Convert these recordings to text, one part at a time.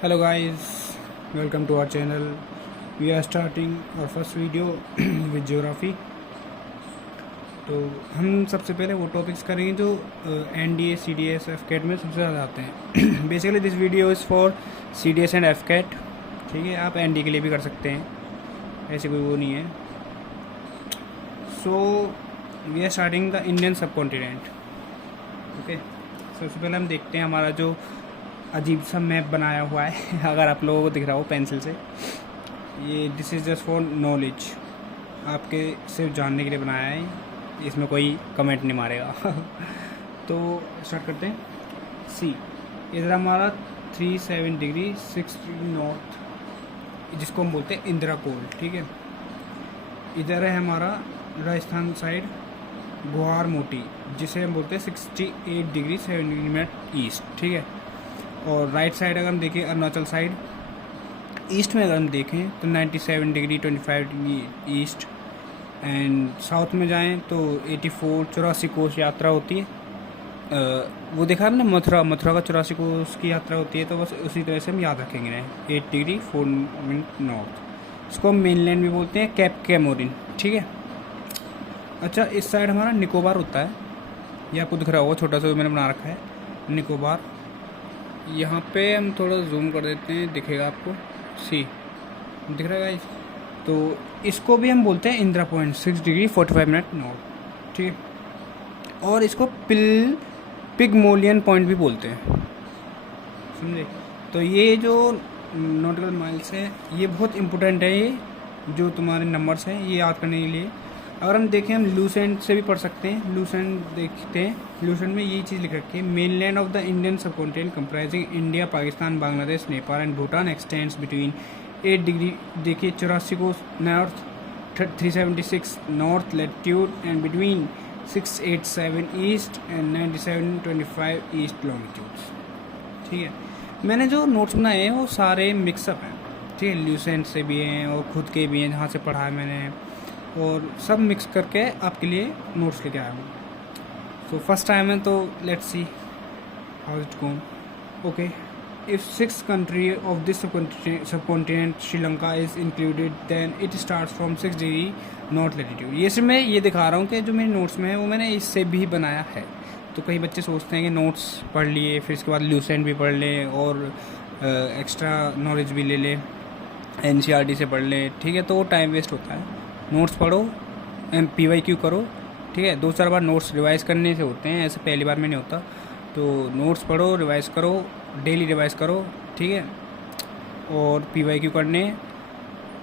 Hello guys, welcome to our channel. We are starting our first video with geography. तो हम सबसे पहले वो टॉपिक्स करेंगे जो NDA, CDS, FCAT में सबसे ज़्यादा आते हैं. Basically this video is for CDS and FCAT. ठीक है, आप NDA के लिए भी कर सकते हैं, ऐसे कोई वो नहीं है. So we are starting the Indian subcontinent. Okay, सबसे पहले हम देखते हैं हमारा जो अजीब सा मैप बनाया हुआ है. अगर आप लोगों को दिख रहा हो पेंसिल से, ये this is just for knowledge, आपके सिर्फ जानने के लिए बनाया है. इसमें कोई कमेंट नहीं मारेगा. तो स्टार्ट करते हैं. सी, इधर हमारा 37 डिग्री 6 नॉर्थ, जिसको हम बोलते हैं इंदिरा कोल. ठीक है, इधर है हमारा राजस्थान साइड गुहार मोटी, जिसे हम बोलते हैं 68 डिग्री 7 मिनट ईस्ट. ठीक है, और राइट साइड अगर हम देखें अरुणाचल साइड ईस्ट में अगर हम देखें तो 97 degree 25 degree east. And south में जाएं तो 84 कोस यात्रा होती है. वो देखा हमने मथुरा का 84 कोस की यात्रा होती है. तो बस उसी तरह से हम याद रखेंगे 8 डिग्री 4 मिनट नॉर्थ. इसको हम मेनलैंड भी बोलते हैं, कैप कैमोरिन. ठीक है. अच्छा, इस साइड हमारा निकोबार होता है. ये आपको दिख रहा होगा, छोटा सा मैंने बना रखा है निकोबार. यहाँ पे हम थोड़ा जूम कर देते हैं, दिखेगा आपको. सी दिख रहा है गाइस. तो इसको भी हम बोलते हैं Indira point 6 degree 45 minute north. ठीक है, और इसको पिगमोलियन पॉइंट भी बोलते हैं, समझे. तो ये जो नॉटिकल माइल्स है ये बहुत इंपॉर्टेंट है. ये जो तुम्हारे नंबर्स हैं ये याद करने के लिए. अगर हम देखें, हम लूसेंट से भी पढ़ सकते हैं. लूसेंट देखते हैं, लूसेंट में यही चीज़ लिख रखी है. मेनलैंड ऑफ द इंडियन सब continent comprising India, Pakistan, Bangladesh, Nepal and Bhutan x tends between 8 degree, देखिए 84 को north, 376 north latitude and between 687 east and 9725 east longitudes. ठीक है, मैंने जो नोट्स बनाए हैं वो सारे मिक्सअप हैं. ठीक है, लूसेंट से भी हैं और खुद के भी हैं जहाँ से पढ़ा है मैंने, और सब मिक्स करके आपके लिए नोट्स लेके आया हूँ. सो फर्स्ट टाइम है तो let's see how it gone. Okay, if 6 country of this subcontinent Sri Lanka is included then it starts from 6 degree north latitude. ये सिर्फ मैं ये दिखा रहा हूँ कि जो मेरे नोट्स में है वो मैंने इससे भी बनाया है. तो कई बच्चे सोचते हैं कि नोट्स पढ़ लिए फिर इसके बाद लूसेंट भी पढ़ लें और एक्स्ट्रा नॉलेज भी ले लें, NCERT से पढ़ लें. ठीक है, तो वो टाइम वेस्ट होता है. नोट्स पढ़ो, PYQ करो. ठीक है, 2-4 बार नोट्स रिवाइज़ करने से होते हैं, ऐसे पहली बार में नहीं होता. तो नोट्स पढ़ो, रिवाइज़ करो, डेली रिवाइज़ करो. ठीक है, और PYQ करने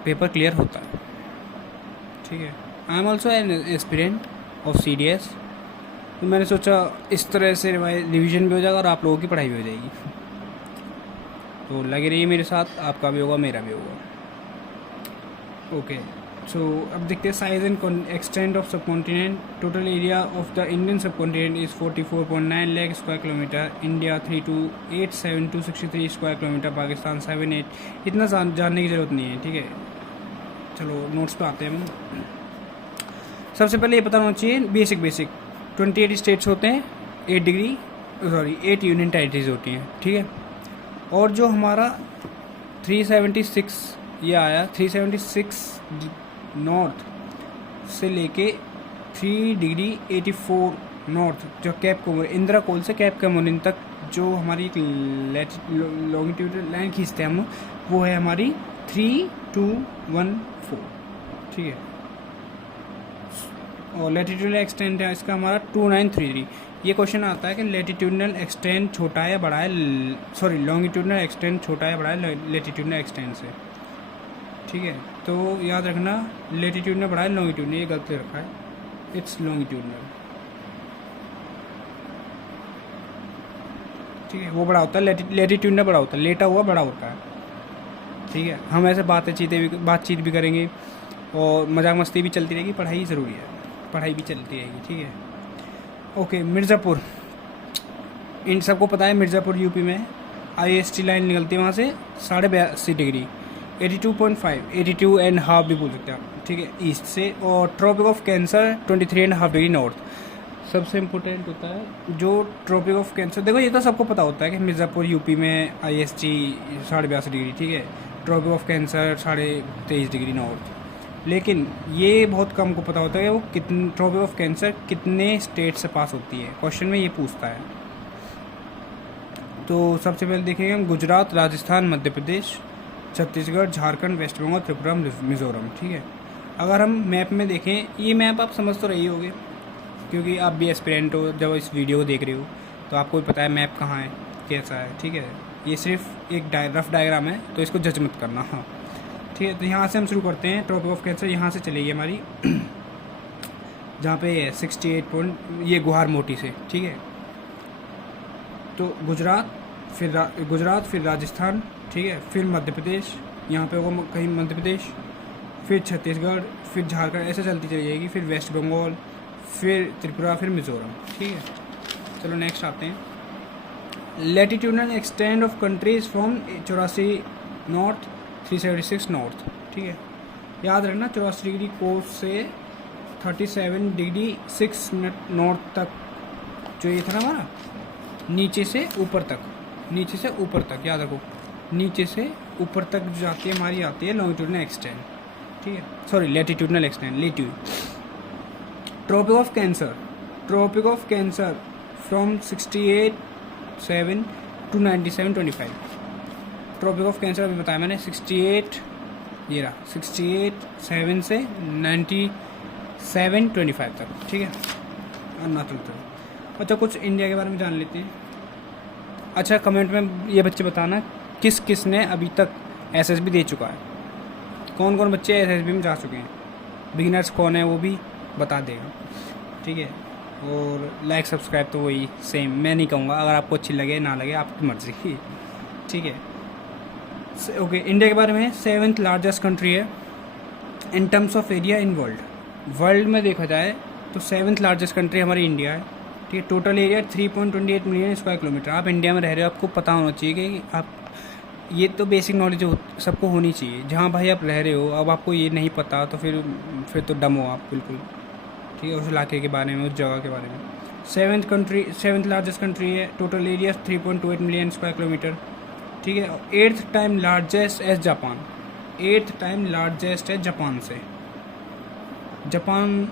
पेपर क्लियर होता है. ठीक है, I am also an aspirant of CDS. तो मैंने सोचा इस तरह से रिवीजन भी हो जाएगा और आप लोगों की पढ़ाई भी हो जाएगी. तो लगे रहिए मेरे साथ, आपका भी होगा मेरा भी होगा. ओके, सो अब देखते हैं size and extent of subcontinent. Total area of the Indian subcontinent is 44.9 lakh square kilometre. India 3287263 square kilometre. Pakistan 78. इतना जानने की ज़रूरत नहीं है. ठीक है, चलो नोट्स पे आते हैं हम. सबसे पहले ये पता होना चाहिए बेसिक 28 स्टेट्स होते हैं, 8 यूनियन टेरिटरीज होती हैं. ठीक है, और जो हमारा 376 ये आया, 376 नॉर्थ से लेके 3 डिग्री 84 नॉर्थ, जो कैप कोमोरिन, इंदिरा कोल से कैप कोमोरिन तक जो हमारी लॉन्गिट्यूडल लाइन खींचते हैं हम, वो है हमारी 3214. ठीक है, और लैटिट्यूडल एक्सटेंट है इसका हमारा 2933. ये क्वेश्चन आता है कि लैटिट्यूडनल एक्सटेंट छोटा है या बड़ा है, सॉरी लॉन्गिट्यूडनल एक्सटेंट छोटा है बड़ा है लैटिट्यूडनल एक्सटेंट से. ठीक है, तो याद रखना लैटिट्यूडनल बड़ा है, लॉन्गिट्यूडनल ये गलत रखा है, इट्स लॉन्गिट्यूडनल. ठीक है, वो बड़ा होता है, लैटिट्यूडनल बड़ा होता है, लेटा हुआ बड़ा होता है. ठीक है, हम ऐसे बातचीत भी करेंगे और मजाक मस्ती भी चलती रहेगी. पढ़ाई ज़रूरी है, पढ़ाई भी चलती रहेगी. ठीक है. ओके, मिर्ज़ापुर, इन सबको पता है मिर्ज़ापुर यूपी में. IST लाइन निकलती है वहाँ से 82.5 डिग्री, 82.5, 82.5 भी बोल सकते हैं आप. ठीक है, ईस्ट से. और tropic of cancer 23.5 degree north. सबसे इम्पोर्टेंट होता है जो ट्रॉपिक ऑफ कैंसर। देखो ये तो सबको पता होता है कि मिर्ज़ापुर यूपी में IST 82.5 डिग्री, ठीक है, tropic of cancer 23.5 degree north. लेकिन ये बहुत कम को पता होता है कि वो कितने ट्रॉपिक ऑफ कैंसर कितने स्टेट से पास होती है। क्वेश्चन में ये पूछता है। तो सबसे पहले देखेंगे हम गुजरात, राजस्थान, मध्य प्रदेश, छत्तीसगढ़, झारखंड, वेस्ट बंगाल, त्रिपुरा, मिज़ोरम, ठीक है। अगर हम मैप में देखें, ये मैप आप समझ तो रही होगे क्योंकि आप भी एस्पिरेंट हो, जब इस वीडियो को देख रहे हो तो आपको भी पता है मैप कहाँ है, कैसा है, ठीक है। ये सिर्फ एक रफ डायग्राम है, तो इसको जज मत करना। हाँ, ठीक है। तो यहाँ से हम शुरू करते हैं। ट्रॉपिक ऑफ कैंसर यहाँ से चलेगी हमारी जहाँ पे 68 पॉइंट, ये गुहार मोटी से, ठीक है। तो गुजरात, फिर राजस्थान, ठीक है, फिर मध्य प्रदेश, यहाँ पे होगा कहीं मध्य प्रदेश, फिर छत्तीसगढ़, फिर झारखंड, ऐसे चलती चली जाएगी, फिर वेस्ट बंगाल, फिर त्रिपुरा, फिर मिज़ोरम, ठीक है। चलो नेक्स्ट आते हैं। Latitudinal extend of countries from 84 north 376 north, ठीक है। याद रखना 84 डिग्री कोर्स से 37 डिग्री 6 मिनट नॉर्थ तक, जो ये था ना हमारा, नीचे से ऊपर तक, नीचे से ऊपर तक, याद रखो, नीचे से ऊपर तक जो जाती है हमारी आती है लॉन्गिट्यूडनल एक्सटेंड, ठीक है, sorry latitudinal extend, latitude. Tropic of cancer from 68.7 to 97.25। Tropic of cancer अभी बताया मैंने 68, ये रहा 68.7 से 97.25 तक, ठीक है। अरुणाचल तक। अच्छा, कुछ इंडिया के बारे में जान लेते हैं। अच्छा, कमेंट में ये बच्चे बताना किस किस ने अभी तक SSB दे चुका है, कौन कौन बच्चे SSB में जा चुके हैं, बिगिनर्स कौन है वो भी बता देगा, ठीक है। और लाइक सब्सक्राइब तो वही सेम, मैं नहीं कहूँगा, अगर आपको अच्छी लगे ना लगे आपकी मर्ज़ी, ठीक है। ओके, इंडिया के बारे में 7th लार्जेस्ट कंट्री है in terms of area in world में देखा जाए तो 7th लार्जेस्ट कंट्री हमारी इंडिया है, ठीक है। Total area 3.28 million square kilometre. आप इंडिया में रह रहे हो, आपको पता होना चाहिए कि आप, ये तो बेसिक नॉलेज सबको होनी चाहिए। जहाँ भाई आप रह रहे हो, अब आपको ये नहीं पता तो फिर तो डम हो आप बिल्कुल, ठीक है, उस इलाके के बारे में, उस जगह के बारे में। 7th लार्जेस्ट कंट्री है, total area 3.28 million square kilometre, ठीक है। 8th टाइम लार्जेस्ट है जापान, 8th टाइम लार्जेस्ट है जापान से। जापान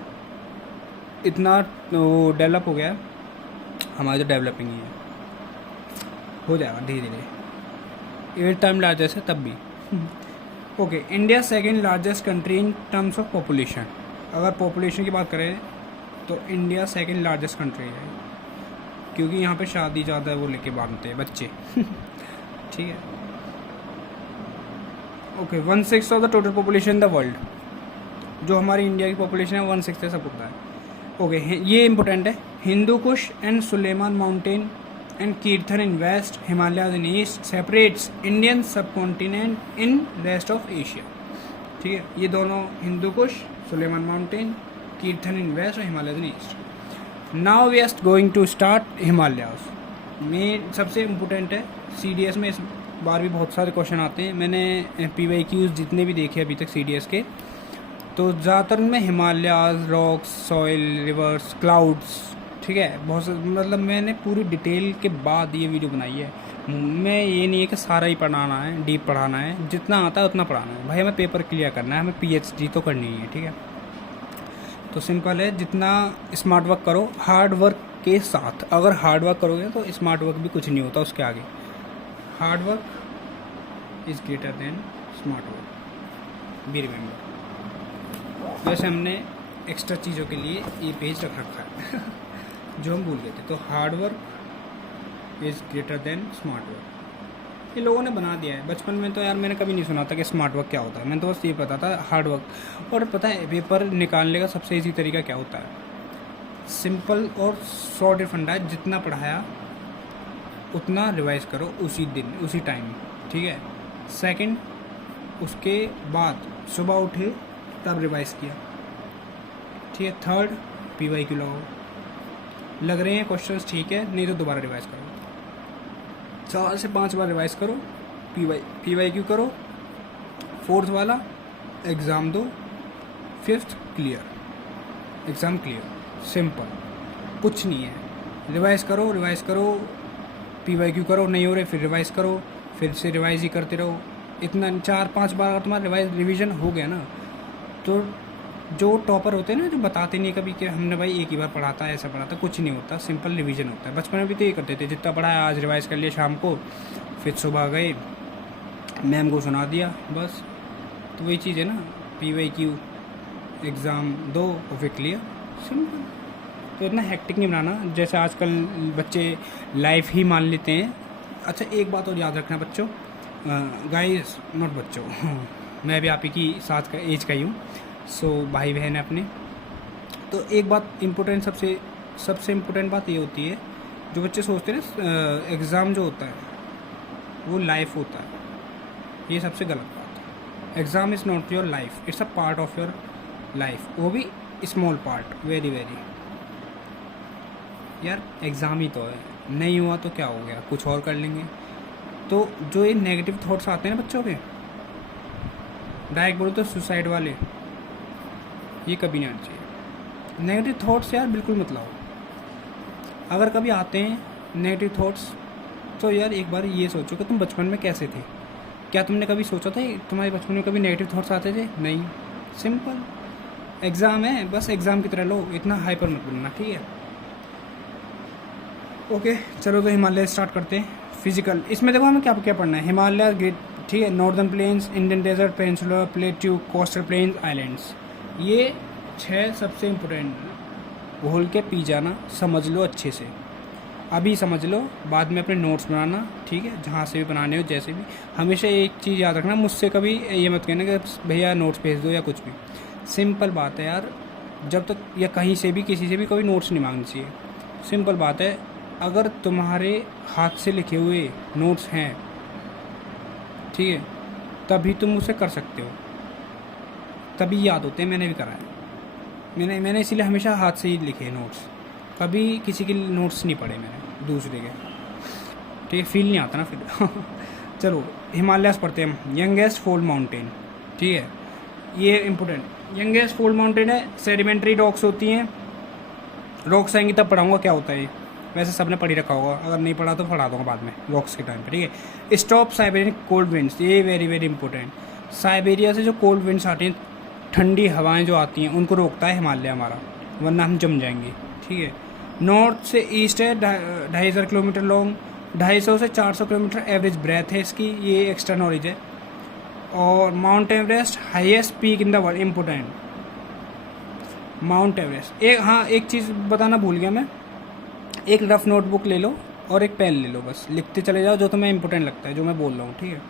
इतना वो डेवलप हो गया, हमारा जो डेवलपिंग ही है, हो जाएगा धीरे धीरे। 8th टाइम लार्जेस्ट है तब भी। Okay, India 2nd largest country in terms of population. अगर पॉपुलेशन की बात करें तो इंडिया 2nd लार्जेस्ट कंट्री है, क्योंकि यहाँ पे शादी ज़्यादा वो लेके बांधते हैं बच्चे ठीक है। Okay, 1/6 of the total population in the world, जो हमारी इंडिया की पॉपुलेशन है 1/6 से सब होता है। ओके, ये इंपॉर्टेंट है। Hindu Kush and Sulaiman mountain and Kirthar in west, Himalayas in east separates Indian subcontinent in rest of Asia, ठीक है। ये दोनों Hindu Kush, Sulaiman mountain, Kirthar in west और Himalayas in east. Now we are going to start Himalayas में। सबसे इम्पोर्टेंट है, CDS में इस बार भी बहुत सारे क्वेश्चन आते हैं। मैंने PYQs जितने भी देखे अभी तक CDS के, तो ज़्यादातर में Himalayas, rocks, soil, reverse, clouds, ठीक है, बहुत मतलब मैंने पूरी डिटेल के बाद ये वीडियो बनाई है। मैं ये नहीं है कि सारा ही पढ़ाना है, डीप पढ़ाना है, जितना आता है उतना पढ़ाना है। भाई हमें पेपर क्लियर करना है, हमें PhD तो करनी है, ठीक है। तो सिंपल है, जितना स्मार्ट वर्क करो हार्ड वर्क के साथ। अगर हार्ड वर्क करोगे तो स्मार्ट वर्क भी कुछ नहीं होता उसके आगे। Hard work is greater than smart work, be remember. वैसे हमने एक्स्ट्रा चीज़ों के लिए ये पेज रख रखा है जो हम भूल गए थे। तो hard work is greater than smart work, ये लोगों ने बना दिया है। बचपन में तो यार मैंने कभी नहीं सुना था कि स्मार्ट वर्क क्या होता है, मैंने तो बस ये पता था हार्ड वर्क। और पता है पेपर निकालने का सबसे ईजी तरीका क्या होता है? सिंपल और शॉर्ट फंडा है, जितना पढ़ाया उतना रिवाइज करो उसी दिन उसी टाइम, ठीक है। सेकंड, उसके बाद सुबह उठे तब रिवाइज किया, ठीक है। थर्ड, PYQ लगाओ, लग रहे हैं क्वेश्चंस ठीक है, नहीं तो दोबारा रिवाइज करो, 4 से 5 बार रिवाइज करो, PYQ करो। फोर्थ वाला एग्ज़ाम दो, 5th clear, exam clear, simple. कुछ नहीं है। रिवाइज़ करो, PYQ करो, नहीं हो रहे फिर रिवाइज़ करो, फिर से रिवाइज़ ही करते रहो। इतना 4-5 बार अगर तुम्हारा रिवीजन हो गया ना, तो जो टॉपर होते हैं ना, जो बताते नहीं कभी कि हमने भाई एक ही बार पढ़ा था, ऐसा पढ़ा था, कुछ नहीं होता, सिंपल रिवीजन होता है। बचपन में भी तो ये करते थे, जितना पढ़ा है आज रिवाइज़ कर लिया शाम को, फिर सुबह गए मैम को सुना दिया बस। तो वही चीज़ है ना, PYQ एग्ज़ाम दो और फिर क्लियर, सिंपल। तो इतना हेक्टिक नहीं बनाना, जैसे आजकल बच्चे लाइफ ही मान लेते हैं। अच्छा एक बात और याद रखना बच्चों, गाइस नॉट बच्चों मैं भी आप ही की साथ का एज का ही हूँ, सो भाई बहन है अपने। तो एक बात इम्पोर्टेंट, सबसे इम्पोर्टेंट बात ये होती है, जो बच्चे सोचते हैं ना एग्ज़ाम जो होता है वो लाइफ होता है, ये सबसे गलत बात है। Exam is not your life, it's a part of your life, वो भी स्मॉल पार्ट, वेरी यार एग्ज़ाम ही तो है, नहीं हुआ तो क्या हो गया, कुछ और कर लेंगे। तो जो ये नेगेटिव थॉट्स आते हैं ना बच्चों के, डायरेक्ट बोलो तो सुसाइड वाले, ये कभी नहीं आना चाहिए। नेगेटिव थॉट्स यार बिल्कुल मत लाओ। अगर कभी आते हैं नेगेटिव थॉट्स, तो यार एक बार ये सोचो कि तुम बचपन में कैसे थे। क्या तुमने कभी सोचा था तुम्हारे बचपन में कभी नेगेटिव थॉट्स आते थे? नहीं। सिंपल एग्ज़ाम है, बस एग्ज़ाम की तरह लो, इतना हाइपर मत बनना, ठीक है। ओके चलो, तो हिमालय स्टार्ट करते हैं। फिजिकल, इसमें देखो हमें क्या क्या पढ़ना है। हिमालय ग्रेट, ठीक है, northern plains, Indian desert, peninsular plateau, coastal plains, islands, ये 6 सबसे इम्पोर्टेंट। घोल के पी जाना, समझ लो अच्छे से, अभी समझ लो, बाद में अपने नोट्स बनाना, ठीक है, जहाँ से भी बनाने हो, जैसे भी। हमेशा एक चीज़ याद रखना, मुझसे कभी ये मत कहना कि भैया नोट्स भेज दो या कुछ भी। सिंपल बात है यार, जब तक या कहीं से भी किसी से भी कभी नोट्स नहीं मांगनी चाहिए। सिंपल बात है, अगर तुम्हारे हाथ से लिखे हुए नोट्स हैं, ठीक है, तभी तुम उसे कर सकते हो, तभी याद होते हैं। मैंने भी करा है, मैंने इसीलिए हमेशा हाथ से ही लिखे नोट्स, कभी किसी के नोट्स नहीं पढ़े मैंने दूसरे के, ठीक है, फील नहीं आता ना फिर चलो हिमालयास पढ़ते हैं हम। यंगेस्ट फोल्ड माउंटेन, ठीक है, ये इम्पोर्टेंट। यंगेस्ट फोल्ड माउंटेन है, सेडिमेंट्री रॉक्स होती हैं, रॉक्स आएंगी तब पढ़ाऊँगा क्या होता है ये, वैसे सबने पढ़ी रखा होगा, अगर नहीं पढ़ा तो पढ़ा दूँगा बाद में रॉक्स के टाइम पे, ठीक है। स्टॉप साइबेरियन कोल्ड विंड्स, ये वेरी इंपॉर्टेंट। साइबेरिया से जो कोल्ड विंड्स आती हैं, ठंडी हवाएं जो आती हैं, उनको रोकता है हिमालय हमारा, वरना हम जम जाएंगे, ठीक है। नॉर्थ से ईस्ट है, 2,500 किलोमीटर लॉन्ग, 250 से 400 किलोमीटर एवरेज ब्रेथ है इसकी, ये एक्स्ट्रा नॉलेज है। और mount Everest highest peak in the world, important mount Everest. एक चीज़ बताना भूल गया मैं, एक रफ नोटबुक ले लो और एक पेन ले लो, बस लिखते चले जाओ जो तुम्हें इंपॉर्टेंट लगता है, जो मैं बोल रहा हूँ, ठीक है।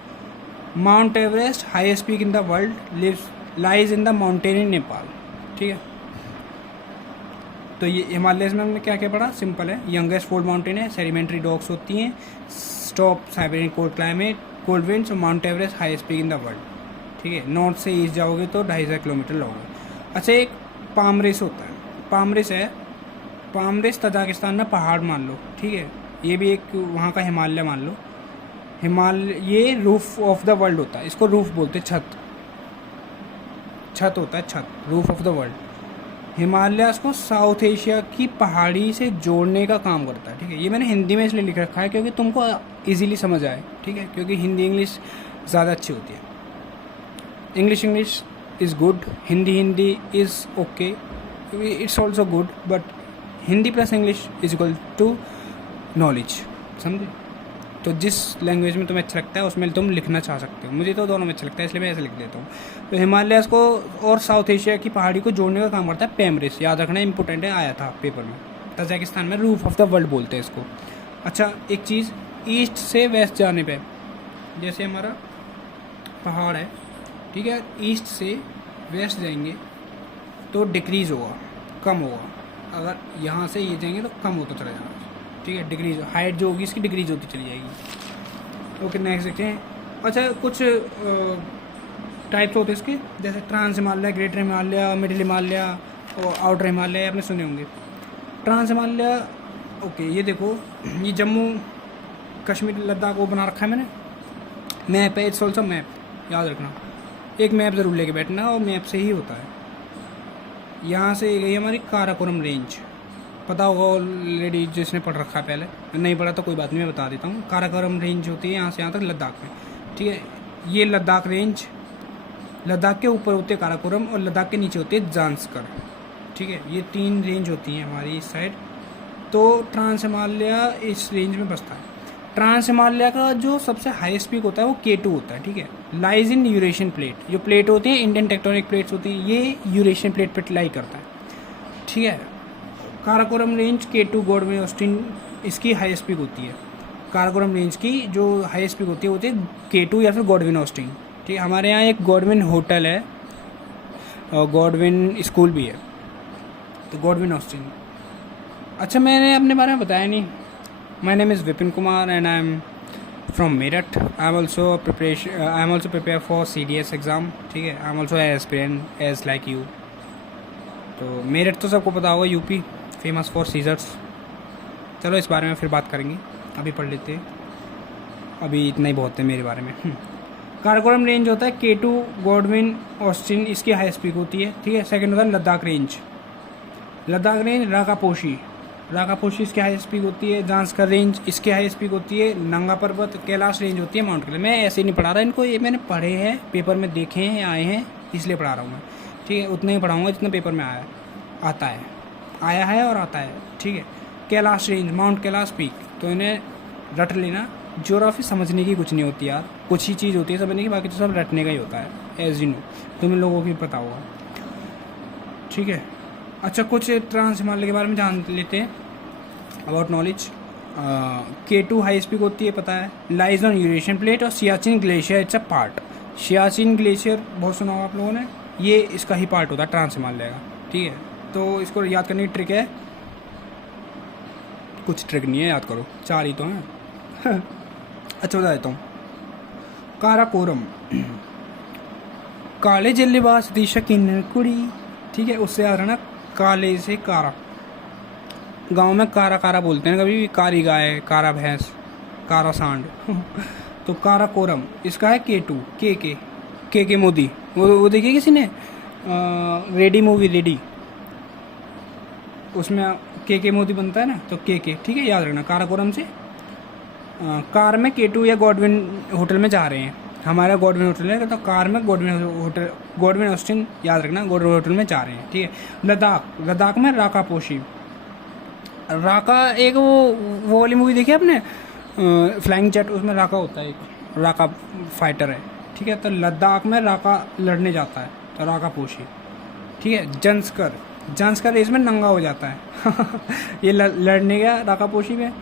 Mount Everest highest peak in the world lies in the mountain in Nepal, ठीक है। तो ये हिमालय में हमने क्या क्या पढ़ा, सिंपल है। यंगेस्ट फोल्ड माउंटेन है, सेडिमेंट्री रॉक्स होती हैं, stop Siberian cold climate, cold winds, और mount Everest highest peak in the world, ठीक है। नॉर्थ से ईस्ट जाओगे तो 2,500 किलोमीटर लोगे। अच्छा एक पाम रेस होता है, पाम रेस है, पाम रेस तजाकिस्तान में पहाड़ मान लो, ठीक है, ये भी एक वहाँ का हिमालय मान लो। हिमालय ये रूफ ऑफ द वर्ल्ड होता है, इसको रूफ बोलते हैं, छत होता है, छत, roof of the world. Himalaya को साउथ एशिया की पहाड़ी से जोड़ने का काम करता है, ठीक है। ये मैंने हिंदी में इसलिए लिख रखा है क्योंकि तुमको इजीली समझ आए, ठीक है, क्योंकि हिंदी इंग्लिश ज़्यादा अच्छी होती है। English is good, Hindi is okay, it's also good, but Hindi plus English is equal to knowledge, समझे। तो जिस लैंग्वेज में तुम्हें अच्छा लगता है उसमें तुम लिखना चाह सकते हो, मुझे तो दोनों में अच्छा लगता है इसलिए मैं ऐसे लिख देता हूँ। तो हिमालय को और साउथ एशिया की पहाड़ी को जोड़ने का काम करता है पैम रेस, याद रखना इंपॉर्टेंट है, आया था पेपर में। तजाकिस्तान में रूफ ऑफ द वर्ल्ड बोलते हैं इसको। अच्छा एक चीज़, ईस्ट से वेस्ट जाने पे, जैसे हमारा पहाड़ है, ठीक है, ईस्ट से वेस्ट जाएंगे तो डिक्रीज़ होगा, कम होगा। अगर यहाँ से ये जाएंगे तो कम होता चला जाएगा, ठीक है, डिक्रीज, हाइट जो होगी इसकी डिक्रीज होती चली जाएगी। ओके नेक्स्ट देखते हैं। अच्छा कुछ टाइप्स होते हैं इसके, जैसे trans Himalaya, greater Himalaya, middle Himalaya और आउटर हिमालय, आपने सुने होंगे। ट्रांस हिमालय, ओके ये देखो, ये जम्मू कश्मीर लद्दाख को बना रखा है मैंने, मैप है, इट्स ऑल्सो मैप, याद रखना, एक मैप ज़रूर लेके बैठना और मैप से ही होता है। यहाँ से गई हमारी काराकोरम रेंज, पता होगा ऑलरेडी जिसने पढ़ रखा है, पहले नहीं पढ़ा तो कोई बात नहीं, मैं बता देता हूँ। काराकोरम रेंज होती है यहाँ से यहाँ तक लद्दाख में, ठीक है। ये लद्दाख रेंज, लद्दाख के ऊपर होती है काराकोरम और लद्दाख के नीचे होती है जांस्कर, ठीक है। ये 3 रेंज होती हैं हमारी इस साइड। तो ट्रांस हिमालय इस रेंज में बसता है। ट्रांस हिमालय का जो सबसे हाईएस्ट पीक होता है वो K2 होता है, ठीक है। लाइज इन यूरेशियन प्लेट, जो प्लेट होती है इंडियन टेक्टोनिक प्लेट्स होती हैं, ये यूरेशियन प्लेट पर लाई करता है, ठीक है। Karakoram range K2 Godwin Austen इसकी हाईएस्ट पीक होती है। काराकोरम रेंज की जो हाईएस्ट पीक होती है K2 या फिर गॉडविन ऑस्टिन, ठीक है। हमारे यहाँ एक गॉडविन होटल है और गॉडविन स्कूल भी है, तो गॉडविन ऑस्टिन। अच्छा, मैंने अपने बारे में बताया नहीं। My name is Vipin Kumar and I am from Meerut. I am also prepare for CDS exam, ठीक है। I am also aspirant as like you. तो मेरठ तो सबको पता होगा, यूपी फेमस फॉर सीजर्स। चलो इस बारे में फिर बात करेंगे, अभी पढ़ लेते हैं, अभी इतना ही बहुत है मेरे बारे में। काराकोरम रेंज होता है K2 गॉडविन ऑस्टिन, इसकी हाईएस्ट पीक होती है, ठीक है। सेकंड होता है लद्दाख रेंज। लद्दाख रेंज राकापोशी, राकापोशी इसकी हाईएस्ट पीक होती है। जांस्कर रेंज इसकी हाईएस्ट पीक होती है। नंगा पर्वत कैलाश रेंज होती है माउंट कैलाश। मैं ऐसे ही नहीं पढ़ा रहा इनको, ये मैंने पढ़े हैं, पेपर में देखे हैं, आए हैं, इसलिए पढ़ा रहा हूँ मैं, ठीक है। उतना ही पढ़ाऊँगा जितना पेपर में आया है और आता है, ठीक है। Kailash range, mount Kailash peak, तो इन्हें रट लेना। ज्योग्राफी समझने की कुछ नहीं होती यार, कुछ ही चीज़ होती है समझने की, बाकी तो सब रटने का ही होता है, एज यू नो, तुम लोगों को भी पता होगा, ठीक है। अच्छा, कुछ ट्रांस हिमालय के बारे में जान लेते हैं, about knowledge. K2 highest peak होती है, पता है, लाइज ऑन यूरेशियन प्लेट और Siachen glacier it's a part. Siachen glacier बहुत सुना होगा आप लोगों ने, ये इसका ही पार्ट होता है ट्रांस हिमालय का, ठीक है। तो इसको याद करने की ट्रिक है, कुछ ट्रिक नहीं है, याद करो, 4 ही तो हैं। अच्छा बता देता हूँ। काराकोरम, काले जल्लेबाज दिशा की कुड़ी, ठीक है, उससे आ रहा ना, काले से कारा। गांव में कारा कारा बोलते हैं कभी भी, कारी गाय, कारा भैंस, कारा सांड। तो काराकोरम इसका है K2, के मोदी, वो देखिए किसी ने रेडी मूवी, रेडी, उसमें के मोदी बनता है ना, तो के, ठीक है, याद रखना। काराकोरम से कार में K2 या गॉडविन होटल में जा रहे हैं, हमारा गॉडविन होटल है, तो कार में गॉडविन ऑस्टिन, याद रखना, गॉडविन होटल में जा रहे हैं, ठीक है। लद्दाख में राकापोशी, राका एक वो वाली मूवी देखी आपने, फ्लाइंग जेट, उसमें राका होता है, एक राका फाइटर है, ठीक है। तो लद्दाख में राका लड़ने जाता है, तो राकापोशी, ठीक है। जांस्कर इसमें नंगा हो जाता है। ये लड़ने गया राकापोशी में,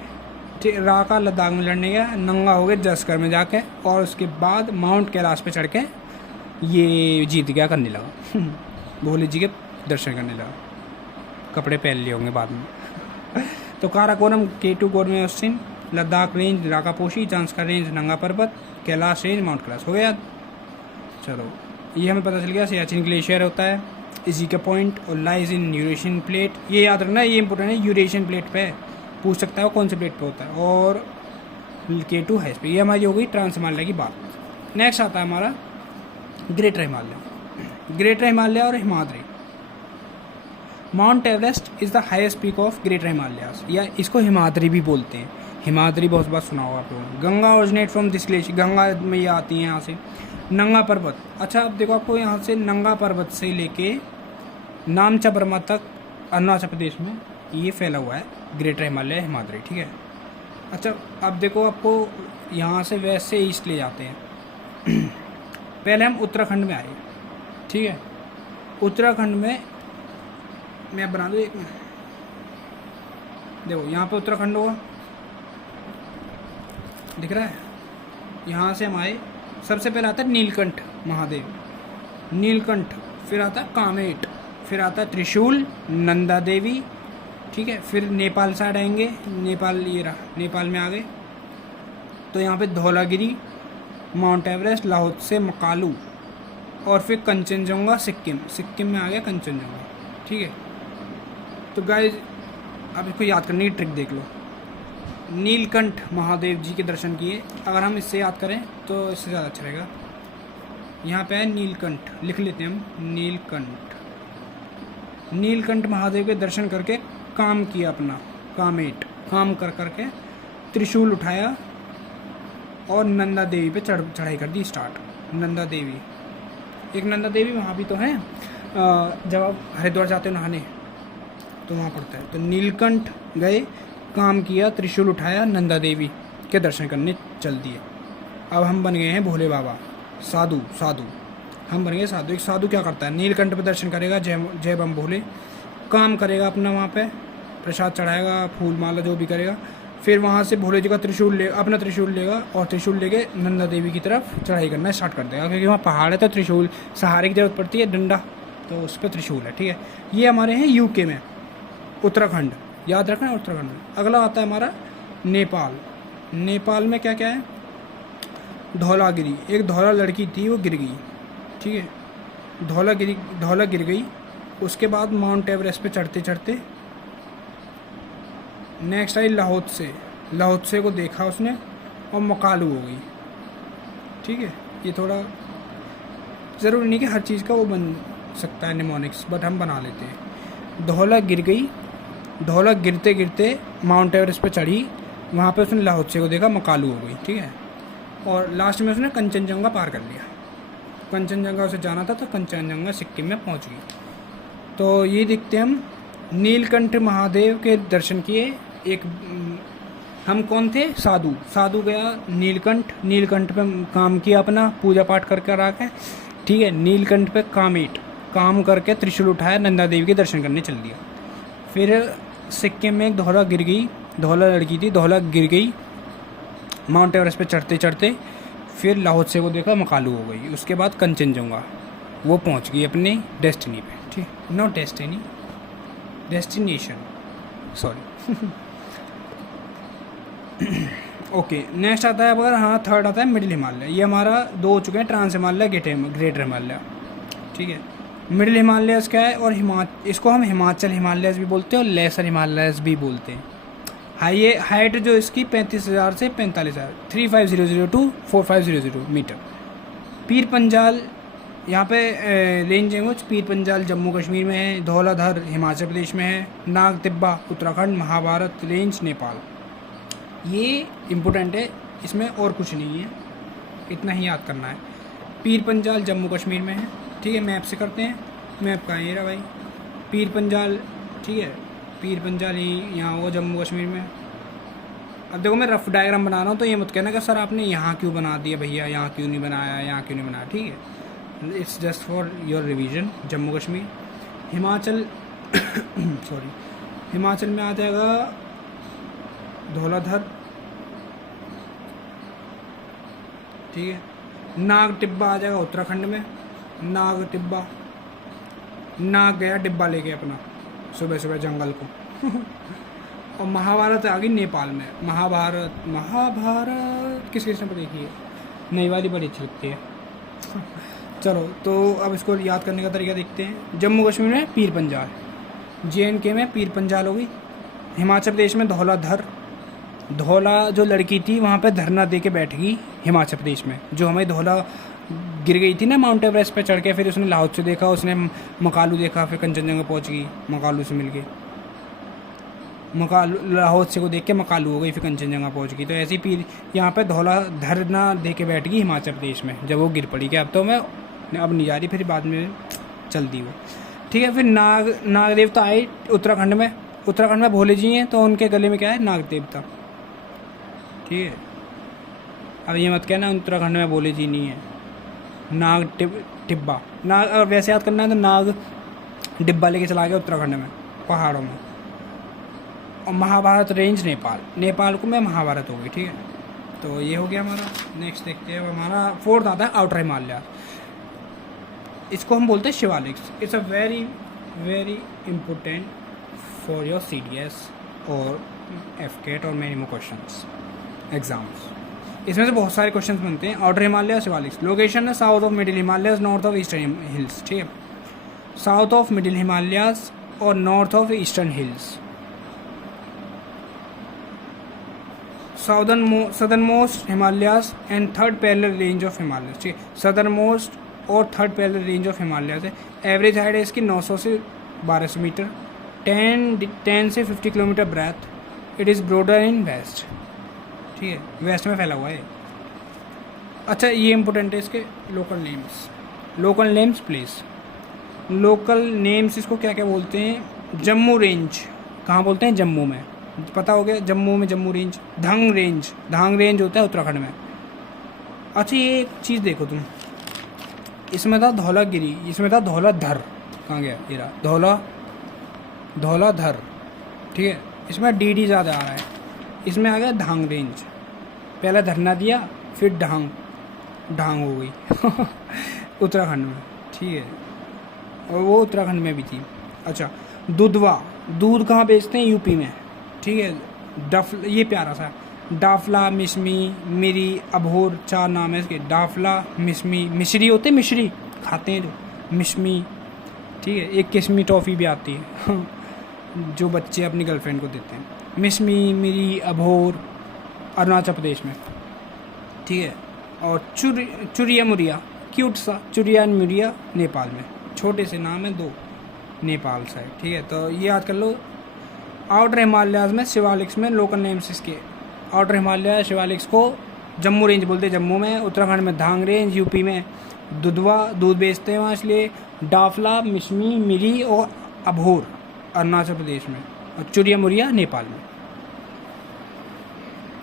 ठीक, राका लद्दाख में लड़ने गया, नंगा हो गया जांस्कर में जाके, और उसके बाद माउंट कैलाश पे चढ़ के ये जीत गया करने लगा। भोले जी के दर्शन करने लगा, कपड़े पहन लिए होंगे बाद में। तो Karakoram K2 Godwin Austen, Ladakh range Rakaposhi, Zanskar range नंगा पर्वत, कैलाश रेंज माउंट कैलाश, हो गया। चलो, ये हमें पता चल गया। सियाचिन ग्लेशियर होता है इसी का पॉइंट, और लाइज इन यूरेशियन प्लेट, ये याद रखना, ये इंपॉर्टेंट है, यूरेशियन प्लेट पे पूछ सकता है वो कौन से प्लेट पे होता है। और K2 हाईएस्ट पे, ये हमारी हो गई ट्रांस हिमालय की बात। नेक्स्ट आता है हमारा ग्रेटर हिमालय। ग्रेटर हिमालय और Himadri. Mount Everest is the highest peak of greater Himalayas, या इसको हिमाद्री भी बोलते हैं। हिमाद्री बहुत बार सुना होगा आप लोगों ने। Ganga originate from this glacier, Ganga में ये आती है यहाँ से। नंगा पर्वत, अच्छा अब देखो, आपको यहाँ से नंगा पर्वत से लेके नामचा बर्मा तक अरुणाचल प्रदेश में ये फैला हुआ है ग्रेटर हिमालय हिमाद्री, ठीक है। अच्छा अब देखो, आपको यहाँ से वेस्ट से ईस्ट ले जाते हैं। पहले हम उत्तराखंड में आए, ठीक है। उत्तराखंड में मैं बना दूँ एक, देखो यहाँ पे उत्तराखंड होगा, दिख रहा है। यहाँ से हम आए, सबसे पहले आता है नीलकंठ महादेव, नीलकंठ, फिर आता है कामेट, फिर आता है त्रिशूल, नंदा देवी, ठीक है। फिर नेपाल साइड आएंगे, नेपाल, ये रहा, नेपाल में आ गए तो यहाँ पे धौलागिरी, माउंट एवरेस्ट, लाहौल मकालू, और फिर कंचनजंगा सिक्किम में आ गया कंचनजंगा, ठीक है। तो गाइस अब इसको याद करने की ट्रिक देख लो। नीलकंठ महादेव जी के दर्शन किए, अगर हम इससे याद करें तो इससे ज़्यादा अच्छा रहेगा। यहाँ पे है नीलकंठ, लिख लेते हैं हम, नीलकंठ। नीलकंठ महादेव के दर्शन करके काम किया अपना, काम कर करके त्रिशूल उठाया और नंदा देवी पे चढ़ाई कर दी स्टार्ट। नंदा देवी, एक नंदा देवी वहाँ भी तो है, जब आप हरिद्वार जाते हो नहाने तो वहाँ पड़ता है। तो नीलकंठ गए, काम किया, त्रिशूल उठाया, नंदा देवी के दर्शन करने चल दिए। अब हम बन गए हैं भोले बाबा, साधु हम बन गए साधु। एक साधु क्या करता है, नीलकंठ पे दर्शन करेगा, जय बम भोले, काम करेगा अपना, वहाँ पे प्रसाद चढ़ाएगा, फूल माला जो भी करेगा, फिर वहाँ से भोले जी का अपना त्रिशूल लेगा और त्रिशूल लेके नंदा देवी की तरफ चढ़ाई करना स्टार्ट कर देगा, क्योंकि वहाँ पहाड़ है तो त्रिशूल सहारे की जरूरत पड़ती है, डंडा, तो उस पर त्रिशूल है। ठीक है, ये हमारे हैं यूके में, उत्तराखंड, याद रखना है उत्तराखंड में। अगला आता है हमारा नेपाल। नेपाल में क्या क्या है, धौलागिरी, एक धौला लड़की थी वो गिर गई। ठीक है, धौला गिर गई। उसके बाद माउंट एवरेस्ट पे चढ़ते चढ़ते नेक्स्ट आई लाहौत्से को देखा उसने और मकालू हो गई। ठीक है, ये थोड़ा ज़रूरी नहीं कि हर चीज़ का वो बन सकता है निमोनिक्स, बट हम बना लेते हैं। धौला गिर गई, धौला गिरते गिरते माउंट एवरेस्ट पे चढ़ी, वहाँ पे उसने लाहौत्से को देखा, मकालू हो गई। ठीक है, और लास्ट में उसने कंचनजंगा पार कर लिया। कंचनजंगा उसे जाना था तो कंचनजंगा सिक्किम में पहुँच गई। तो ये देखते हैं हम नीलकंठ महादेव के दर्शन किए। एक हम कौन थे, साधु गया नीलकंठ पे काम किया अपना, पूजा पाठ करके आ के। ठीक है, नीलकंठ पे काम करके त्रिशूल उठाया, नंदा देवी के दर्शन करने चल दिया। फिर सिक्किम में एक धौला लड़की थी, धौला गिर गई माउंट एवरेस्ट पे चढ़ते चढ़ते, फिर लाहौत्से को देखा, मकालू हो गई। उसके बाद कंचनजंगा वो पहुंच गई अपनी डेस्टिनी पे। ठीक, not destiny, destination, sorry. Okay, next आता है अगर, हाँ थर्ड आता है मिडिल हिमालय। ये हमारा दो हो चुके हैं, ट्रांस हिमालय, ग्रेटर हिमालय। ठीक है, मिडिल हिमालयस क्या है, और इसको हम हिमाचल हिमालयस भी बोलते हैं और लेसर हिमालयस भी बोलते हैं। हाइट जो इसकी 35,000 से 45,000, 3500 टू 4500 मीटर। पीर पंजाल यहाँ पे रेंज है, वो पीर पंजाल जम्मू कश्मीर में है, धौलाधर हिमाचल प्रदेश में है, नाग तिब्बा उत्तराखंड, महाभारत रेंज नेपाल। ये इम्पोर्टेंट है, इसमें और कुछ नहीं है, इतना ही याद करना है। पीर पंजाल जम्मू कश्मीर में है। ठीक है, मैप से करते हैं, मैप कहाँ है रहा भाई, पीर पंजाल। ठीक है, पीर पंजाल यहाँ वो जम्मू कश्मीर में। अब देखो मैं रफ डायग्राम बना रहा हूँ, तो ये मत कहना कि सर आपने यहाँ क्यों बना दिया भैया, यहाँ क्यों नहीं बनाया, यहाँ क्यों नहीं बनाया। ठीक है, it's just for your revision. Jammu Kashmir, Himachal sorry, Himachal में आ जाएगा धौलाधर। ठीक है, नाग टिब्बा आ जाएगा उत्तराखंड में, नाग टिब्बा। नाग गया डिब्बा लेके अपना सुबह सुबह जंगल को। और महाभारत आ गई नेपाल में। महाभारत किस किसने पर देखी है, नई वाली बड़ी अच्छी लगती है। चलो तो अब इसको याद करने का तरीका देखते हैं। जम्मू कश्मीर में पीर पंजाल, JNK में पीर पंजाल हो गई, हिमाचल प्रदेश में धौला जो लड़की थी वहाँ पे धरना दे के बैठ गई हिमाचल प्रदेश में। जो हमें धौला गिर गई थी ना माउंट एवरेस्ट पे चढ़ के, फिर उसने लाहौत्से देखा, उसने मकालू देखा, फिर कंचनजंगा पहुँच गई, मकालू से मिल गई, लाहौत्से को देख के मकालू हो गई, फिर कंचनजंगा पहुँच गई। तो ऐसी पीर यहाँ पे धौला धरना दे के बैठ गई हिमाचल प्रदेश में, जब वो गिर पड़ी कि अब तो मैं अब नहीं जा रही, फिर बाद में चल दी वो। ठीक है, फिर नाग देवता आए उत्तराखंड में भोले जी हैं, तो उनके गले में क्या है, नाग देवता। ठीक है, अब ये मत कहना उत्तराखंड में भोले जी नहीं है, नाग टिब्बा। नाग अगर वैसे याद करना है तो नाग डिब्बा लेके चला गया उत्तराखंड में पहाड़ों में। और महाभारत रेंज नेपाल को में महाभारत हो गई। ठीक है, तो ये हो गया हमारा। नेक्स्ट देखते हैं, हमारा फोर्थ आता है आउटर हिमालय। इसको हम बोलते हैं Shivaliks. It's a very very important for your CDS और FCAT और मैनी मोर क्वेश्चंस एग्जाम्स। इसमें से बहुत सारे क्वेश्चंस बनते हैं। आउटर हिमालय, शिवालिक्स। लोकेशन है south of middle Himalayas, north of eastern hills. ठीक है, साउथ ऑफ मिडिल हिमालयस और north of eastern hills. Southern most Himalayas and third parallel range of Himalayas. ठीक है, सदर्न मोस्ट और third parallel range of Himalayas है। Average height है इसकी 900 से 1200 मीटर। 10 से 50 kilometre breadth. It is broader in west, ठीक है, वेस्ट में फैला हुआ है। अच्छा, ये इंपॉर्टेंट है इसके local names. Local names place, local names इसको क्या क्या बोलते हैं? जम्मू रेंज कहाँ बोलते हैं? जम्मू में, पता हो गया, जम्मू में Jammu range. Dhang range, Dhang range होता है उत्तराखंड में। अच्छा, ये एक चीज़ देखो तुम, इसमें था धौलागिरी, इसमें था धौलाधर, कहाँ गया ये रहा, धौलाधर, ठीक है, इसमें डी ज़्यादा आ रहा है, इसमें आ गया धांग रेंज। पहला धरना दिया, फिर ढांग हो गई उत्तराखंड में, ठीक है, और वो उत्तराखंड में भी थी। अच्छा, दूधवा, दूध कहाँ बेचते हैं? यूपी में, ठीक है। ये प्यारा सा डाफला, मिश्मी, मिरी, अभोर, 4 नाम है इसके। डाफला, मिश्मी, मिश्री होते हैं, मिश्री खाते हैं जो, मिश्मी, ठीक है। एक किस्मी टॉफ़ी भी आती है जो बच्चे अपनी गर्लफ्रेंड को देते हैं। मिश्मी, मिरी, अभोर अरुणाचल प्रदेश में, ठीक है। और चुरिया मुरिया, क्यूट सा चुरिया मुरिया नेपाल में। छोटे से नाम है 2 नेपाल साइड, ठीक है। तो ये याद कर लो। आउटर हिमालयाज़ में शिवालिक्स में लोकल नेम्स इसके, आउटर हिमालय शिवालिक्स को जम्मू रेंज बोलते हैं जम्मू में, उत्तराखंड में धांग रेंज, यूपी में दुधवा, दूध बेचते हैं वहाँ इसलिए। डाफला, मिश्मी, मिरी और अभोर अरुणाचल प्रदेश में, और चुरिया मुरिया नेपाल में।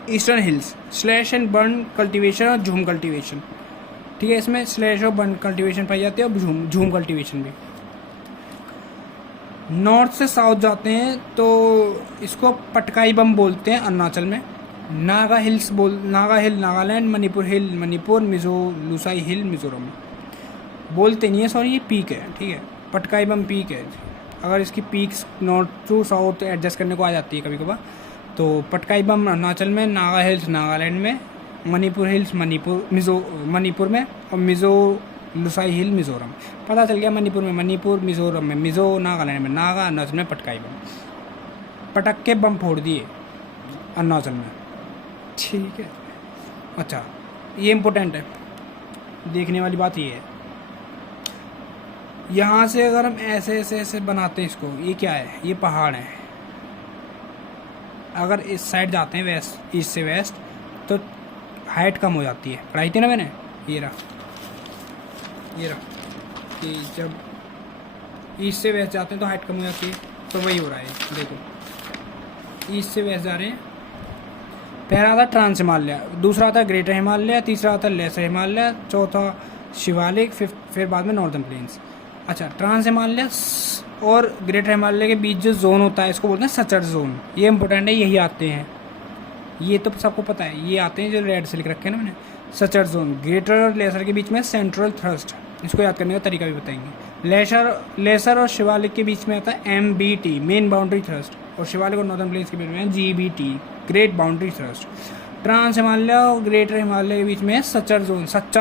Eastern hills, slash and burn cultivation और झूम कल्टीवेशन, ठीक है। इसमें स्लैश और बर्न कल्टीवेशन पाई जाती है, और झूम कल्टीवेशन भी। नॉर्थ से साउथ जाते हैं तो इसको पटकाई बम बोलते हैं अरुणाचल में। नागा हिल नागालैंड, मणिपुर हिल मणिपुर, लुसाई हिल मिजोरम में। बोलते नहीं है, सॉरी, ये पीक है, ठीक है। पटकाई बम पीक है। अगर इसकी peaks north to south adjust करने को आ जाती है कभी कभार, तो पटकाई बम अरुणाचल में, नागा हिल्स नागालैंड में, मणिपुर हिल्स मणिपुर में, और लुसाई हिल मिजोरम। पता चल गया, मणिपुर में मणिपुर, मिजोरम में नागालैंड में नागा, अरुणाचल में पटकाई बम। पटक के बम फोड़ दिए अरुणाचल में, ठीक है। अच्छा, ये इम्पोर्टेंट है, देखने वाली बात ये है। यहाँ से अगर हम ऐसे ऐसे ऐसे बनाते हैं इसको, ये क्या है? ये पहाड़ है। अगर इस साइड जाते हैं वेस्ट, ईस्ट से वेस्ट, तो हाइट कम हो जाती है। पढ़ाई थी ना मैंने, ये रहा कि जब ईस्ट से वेस्ट जाते हैं तो हाइट कम हो जाती है, तो वही हो रहा है। देखो, ईस्ट से वेस्ट जा रहे हैं। पहला आता ट्रांस हिमालय, दूसरा आता ग्रेटर हिमालय, तीसरा आता लेसर हिमालय, चौथा शिवालिक, फिर बाद में नॉर्दर्न प्लेन्स। अच्छा, ट्रांस हिमालय और ग्रेटर हिमालय के बीच जो जोन होता है इसको बोलते हैं सचर जोन। ये इंपॉर्टेंट है, यही आते हैं, ये तो सबको पता है, ये आते हैं जो रेड से लिख रखे हैं ना मैंने, सचर जोन। ग्रेटर और लेसर के बीच में सेंट्रल थ्रस्ट, इसको याद करने का तरीका भी बताएंगे। लेसर और शिवालिक के बीच में आता है MBT, मेन बाउंड्री थ्रस्ट, और शिवालिक और नॉर्दर्न प्लेन्स के बीच में GBT, great boundary thrust. Trans Himalaya और ग्रेटर हिमालय के बीच में सच्चा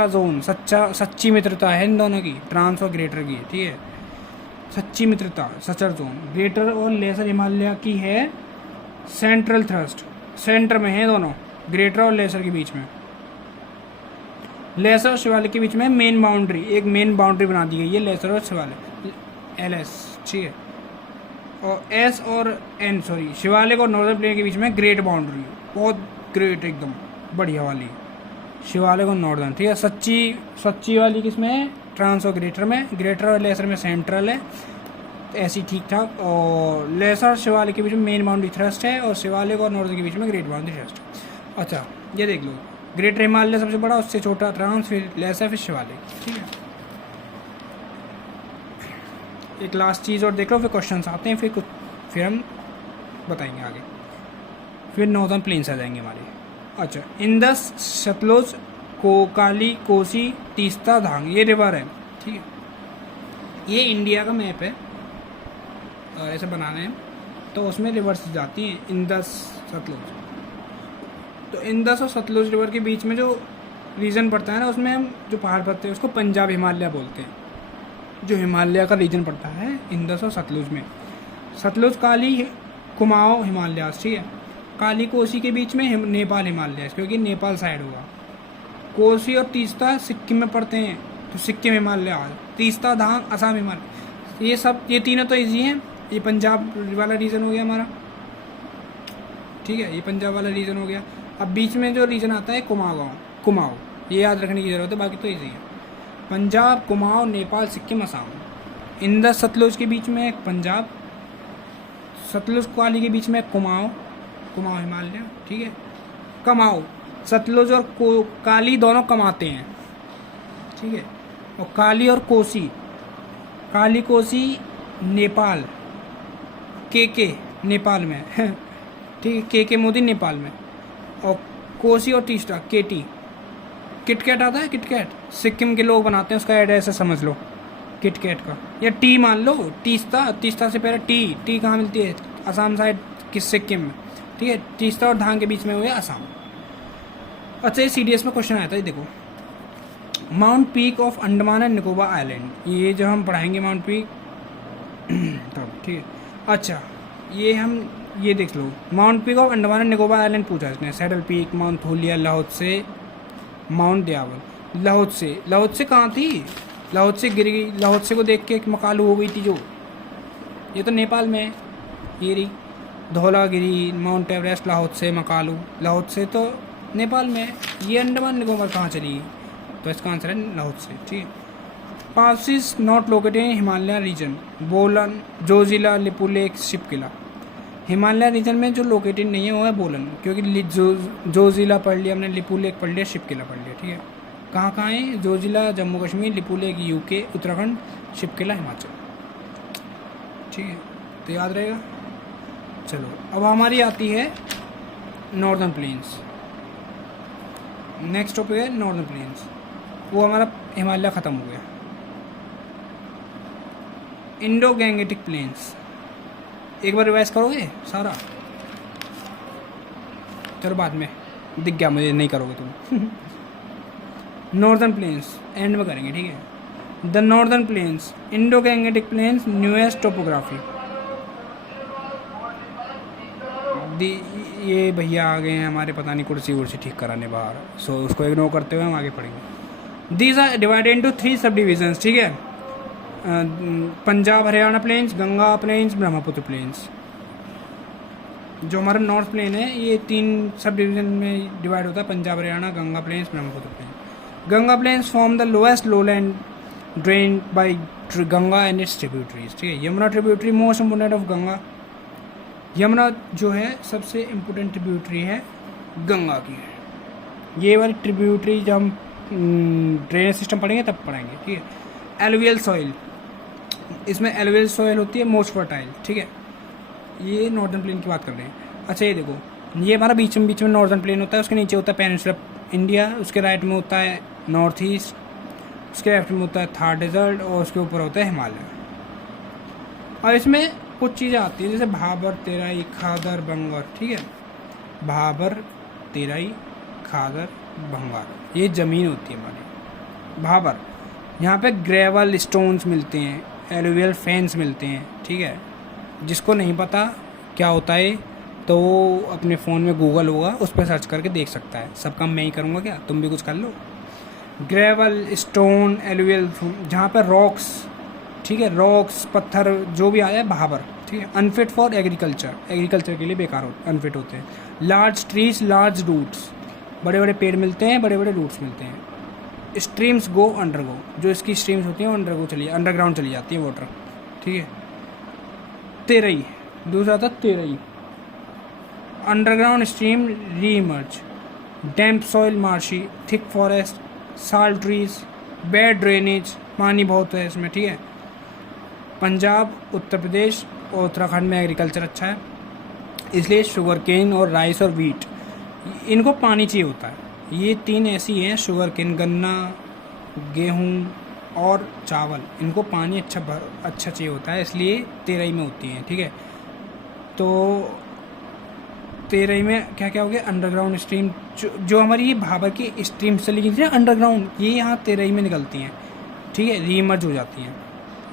जोन, सच्ची मित्रता है इन दोनों की, ट्रांस और ग्रेटर की, ठीक है, सच्ची मित्रता, सचर जोन। ग्रेटर और लेसर हिमालय की है सेंट्रल थ्रस्ट, सेंटर में है दोनों, ग्रेटर और लेसर के बीच में। लेसर और शिवालिक के बीच में मेन बाउंड्री, एक मेन बाउंड्री बना दी गई है लेसर और शिवालिक, LS, ठीक है। और S और N, सॉरी, शिवालिक और नॉर्दर्न प्लेन के बीच में ग्रेट बाउंड्री, बहुत ग्रेट, एकदम बढ़िया वाली, शिवालिक और नॉर्दर्न, ठीक है। सच्ची वाली किसमें है? ट्रांस और ग्रेटर में। ग्रेटर और लेसर में सेंट्रल है, ऐसी ठीक ठाक। और लेसर और शिवालिक के बीच में मेन बाउंड्री थ्रस्ट है, और शिवालिक और नॉर्दर्न के बीच में ग्रेट बाउंड्री थ्रस्ट। अच्छा, ये देख लो, ग्रेटर हिमालय सबसे बड़ा, उससे छोटा ट्रांस, फिर लेसर, फिर शिवालिक, ठीक है। एक लास्ट चीज़ और देख लो, फिर क्वेश्चन आते हैं, फिर हम बताएंगे आगे, फिर नॉर्दर्न प्लेन्स आ जाएंगे हमारे। अच्छा, इंदस, सतलुज, काली, कोसी, तीस्ता, धांग, ये रिवर है, ठीक है। ये इंडिया का मैप है, ऐसे बनाना है, तो उसमें रिवर्स जाती हैं, इंदस, सतलुज। तो इंदस और सतलुज रिवर के बीच में जो रीजन पड़ता है ना, उसमें हम जो पहाड़ पड़ते हैं उसको पंजाब हिमालय बोलते हैं। जो हिमालय का रीजन पड़ता है इंदस और सतलुज में, सतलुज, काली, कुमाऊं हिमालय, ठीक है। काली, कोसी के बीच में नेपाल हिमालय, क्योंकि नेपाल साइड होगा। कोसी और तीस्ता सिक्किम में पड़ते हैं, तो सिक्किम हिमालय। तीस्ता, धांग, असम हिमालय। ये तीनों तो ईजी हैं। ये पंजाब वाला रीजन हो गया हमारा, ठीक है, ये पंजाब वाला रीजन हो गया। अब बीच में जो रीजन आता है कुमाऊँ, ये याद रखने की ज़रूरत है, बाकी तो इजी है। पंजाब, कुमाऊँ, नेपाल, सिक्किम, असम। इन द सतलुज के बीच में एक पंजाब, सतलुज काली के बीच में कुमाऊँ हिमालय, ठीक है। कमाऊँ, सतलुज और काली दोनों कमाते हैं, ठीक है। और काली और कोसी, काली कोसी नेपाल, के नेपाल में ठीक है, के मोदी नेपाल में। और कोसी और तीस्ता केटी, किटकैट आता है, किटकैट सिक्किम के लोग बनाते हैं, उसका एड्रेस है, समझ लो किटकैट का, या टी मान लो, तीस्ता से पहले टी कहाँ मिलती है, असम साइड किस सिक्किम में, ठीक है। तीस्ता और धांग के बीच में हुआ असम। अच्छा, ये CDS में क्वेश्चन आया था, ये देखो, mount peak of Andaman and Nicobar island, ये जो हम पढ़ाएंगे माउंट पीक तब, ठीक है। अच्छा, ये देख लो, mount peak of Andaman and Nicobar island पूछा इसने, saddle peak, mount Thuillier, Lhotse, mount Diavolo. Lhotse कहाँ थी, लाहौत्से गिर गई, लाहौत्से को देख के मकालू हो गई थी जो, ये तो नेपाल में है, ये रही धौलागिरी, माउंट एवरेस्ट, लाहौत्से, मकालू, लाहौत्से तो नेपाल में है, ये अंडमान निकोबार कहाँ चली गई, तो इसका आंसर है लाहौत्से, ठीक है। Passes not located in Himalaya region, Bolan, Zojila, Lipulekh, Shipkila. Himalaya region में जो लोकेटेड नहीं है वो है बोलन, क्योंकि जोजिला पढ़ लिया हमने, लिपुलेख पढ़ लिया, शिपकिला पढ़ लिया, ठीक है। कहाँ है, जोजिला जम्मू कश्मीर, लिपुलेख UK उत्तराखंड, शिपकिला हिमाचल, ठीक है, तो याद रहेगा। चलो, अब हमारी आती है नॉर्दर्न प्लेन्स, नेक्स्ट टॉपिक है नॉर्दर्न प्लेन्स, वो हमारा हिमालय ख़त्म हो गया। इंडो गैंगेटिक प्लेन्स, एक बार रिवाइज करोगे सारा, चलो बाद में दिख गया मुझे, नहीं करोगे तुम नॉर्दर्न प्लेन्स एंड में करेंगे, ठीक है। The northern plains, Indo Gangetic plains, newest topography. ये भैया आ गए हैं हमारे, पता नहीं कुर्सी ठीक कराने बाहर, सो उसको इग्नोर करते हुए हम आगे पढ़ेंगे। दीज आर डिवाइडेड इनटू 3 सब डिविजन्स, ठीक है। Punjab Haryana plains, Ganga plains, Brahmaputra plains. जो हमारा नॉर्थ प्लेन है ये 3 सब डिवीजन में डिवाइड होता है, Punjab Haryana, Ganga plains, Brahmaputra plain. Ganga plains form the lowest lowland drain by Ganga and its tributaries, ठीक है। Yamuna tributary most important of Ganga, Yamuna जो है सबसे इम्पोर्टेंट ट्रिब्यूटरी है गंगा की, ये वाली ट्रिब्यूटरी जब हम ड्रेनेज सिस्टम पढ़ेंगे तब पढ़ेंगे, ठीक है। एलुवियल सॉइल, इसमें एलुवियल सॉइल होती है मोस्ट फर्टाइल, ठीक है। ये नॉर्दर्न प्लेन की बात कर रहे हैं। अच्छा, ये देखो, ये हमारा बीच में नॉर्दर्न प्लेन होता है, उसके नीचे होता है पेनिनसुला इंडिया, उसके राइट में होता है नॉर्थ ईस्ट, उसके लेफ्ट में होता है थार डेजर्ट, और उसके ऊपर होता है हिमालय। और इसमें कुछ चीज़ें आती हैं जैसे भाबर, तेराई, खादर, बंगर, ठीक है। भाबर, तेराई, खादर, बंगार, ये ज़मीन होती है हमारी। भाबर, यहाँ पे ग्रेवल स्टोन्स मिलते हैं, एलुवियल फेंस मिलते हैं, ठीक है। जिसको नहीं पता क्या होता है तो वो अपने फ़ोन में गूगल होगा, उस पर सर्च करके देख सकता है। सब काम मैं ही करूँगा क्या, तुम भी कुछ कर लो। ग्रेवल, स्टोन, एलुवियल, जहाँ पर रॉक्स, ठीक है, रॉक्स, पत्थर जो भी आया है, भाबर, ठीक है। अनफिट फॉर एग्रीकल्चर, एग्रीकल्चर के लिए बेकार होते, अनफिट होते हैं। लार्ज ट्रीज, लार्ज रूट्स, बड़े बड़े पेड़ मिलते हैं, बड़े बड़े रूट्स मिलते हैं। स्ट्रीम्स गो अंडरगो, जो इसकी स्ट्रीम्स होती हैं अंडरग्राउंड चली जाती है वाटर, ठीक है। तेरई, दूसरा था Terai, underground stream reemerge. Damp soil, marshy, thick forest, salt trees, bad drainage, पानी बहुत है इसमें, ठीक है। पंजाब, उत्तर प्रदेश और उत्तराखंड में एग्रीकल्चर अच्छा है, इसलिए शुगर केन और राइस और वीट, इनको पानी चाहिए होता है। ये 3 ऐसी हैं, शुगर केन, गन्ना, गेहूँ और चावल, इनको पानी अच्छा चाहिए होता है, इसलिए तेरई में होती हैं, ठीक है। तो तेरई में क्या क्या हो गया, अंडरग्राउंड स्ट्रीम, जो हमारी ये भाबर की स्ट्रीम चली गई थी ना अंडरग्राउंड, ये यहाँ तेरई में निकलती हैं, ठीक है, रीमर्ज हो जाती हैं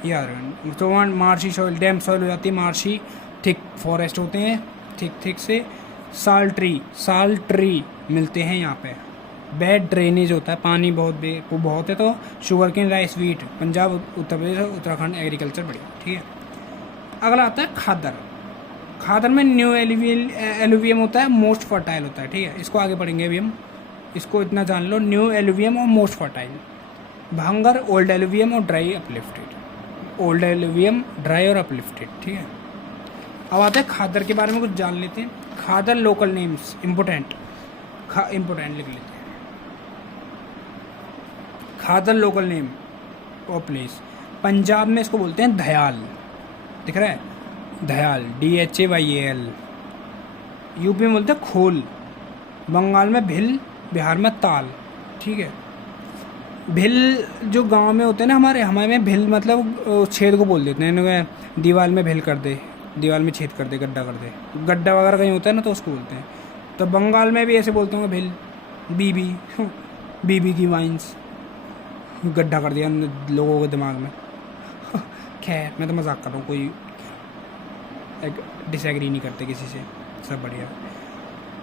यार। तो वहाँ मार्शी सॉइल, डैम सॉइल हो जाती है, मार्शी, थिक फॉरेस्ट होते हैं, थिक से साल्ट ट्री मिलते हैं यहाँ पे। बैड ड्रेनेज होता है, पानी बहुत है, तो sugarcane, rice, wheat, Punjab, Uttar Pradesh और उत्तराखंड एग्रीकल्चर बढ़िया, ठीक है। अगला आता है खादर। खादर में न्यू एलुवियम होता है, मोस्ट फर्टाइल होता है, ठीक है। इसको आगे पढ़ेंगे अभी हम, इसको इतना जान लो, न्यू एलुवियम और मोस्ट फर्टाइल। भांगर ओल्ड एलुवियम और dry uplifted, old alluvium dry और अपलिफ्टेड, ठीक है। अब आते हैं खादर के बारे में कुछ जान लेते हैं। खादर लोकल नेम्स इम्पोर्टेंट, इम्पोर्टेंट लिख लेते हैं। खादर लोकल नेम और प्लेस, पंजाब में इसको बोलते हैं धयाल, दिख रहा है, धयाल, DHAYAL। यूपी में बोलते हैं खोल, बंगाल में भिल, बिहार में ताल, ठीक है। भिल जो गांव में होते हैं ना हमारे में भिल मतलब छेद को बोल देते हैं, दीवार में भिल कर दे, दीवार में छेद कर दे, गड्ढा कर दे, गड्ढा वगैरह कहीं होता है ना तो उसको बोलते हैं। तो बंगाल में भी ऐसे बोलते होंगे भिल, बीबी की माइंस, गड्ढा कर दिया लोगों के दिमाग में। खैर मैं तो मजाक कर रहा हूँ, कोई डिसएग्री नहीं करते किसी से, सब बढ़िया।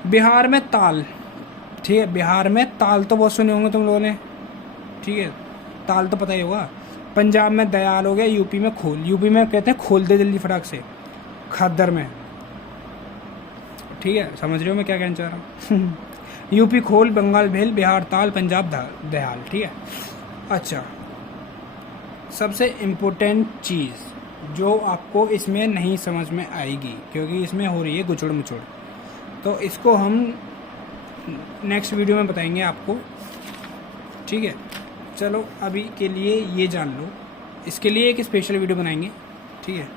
बिहार में ताल, ठीक है, बिहार में ताल तो बहुत सुने होंगे तुम लोगों ने, ठीक है, ताल तो पता ही होगा। पंजाब में दयाल हो गया, यूपी में खोल, यूपी में कहते हैं खोल दे जल्दी फटाक से, खादर में, ठीक है, समझ रहे हो मैं क्या कहना चाह रहा हूँ। यूपी खोल, बंगाल भेल, बिहार ताल, पंजाब दयाल, ठीक है। अच्छा, सबसे इम्पोर्टेंट चीज़ जो आपको इसमें नहीं समझ में आएगी, क्योंकि इसमें हो रही है गुचड़ मुचड़, तो इसको हम नेक्स्ट वीडियो में बताएंगे आपको, ठीक है। चलो अभी के लिए ये जान लो, इसके लिए एक स्पेशल वीडियो बनाएंगे, ठीक है,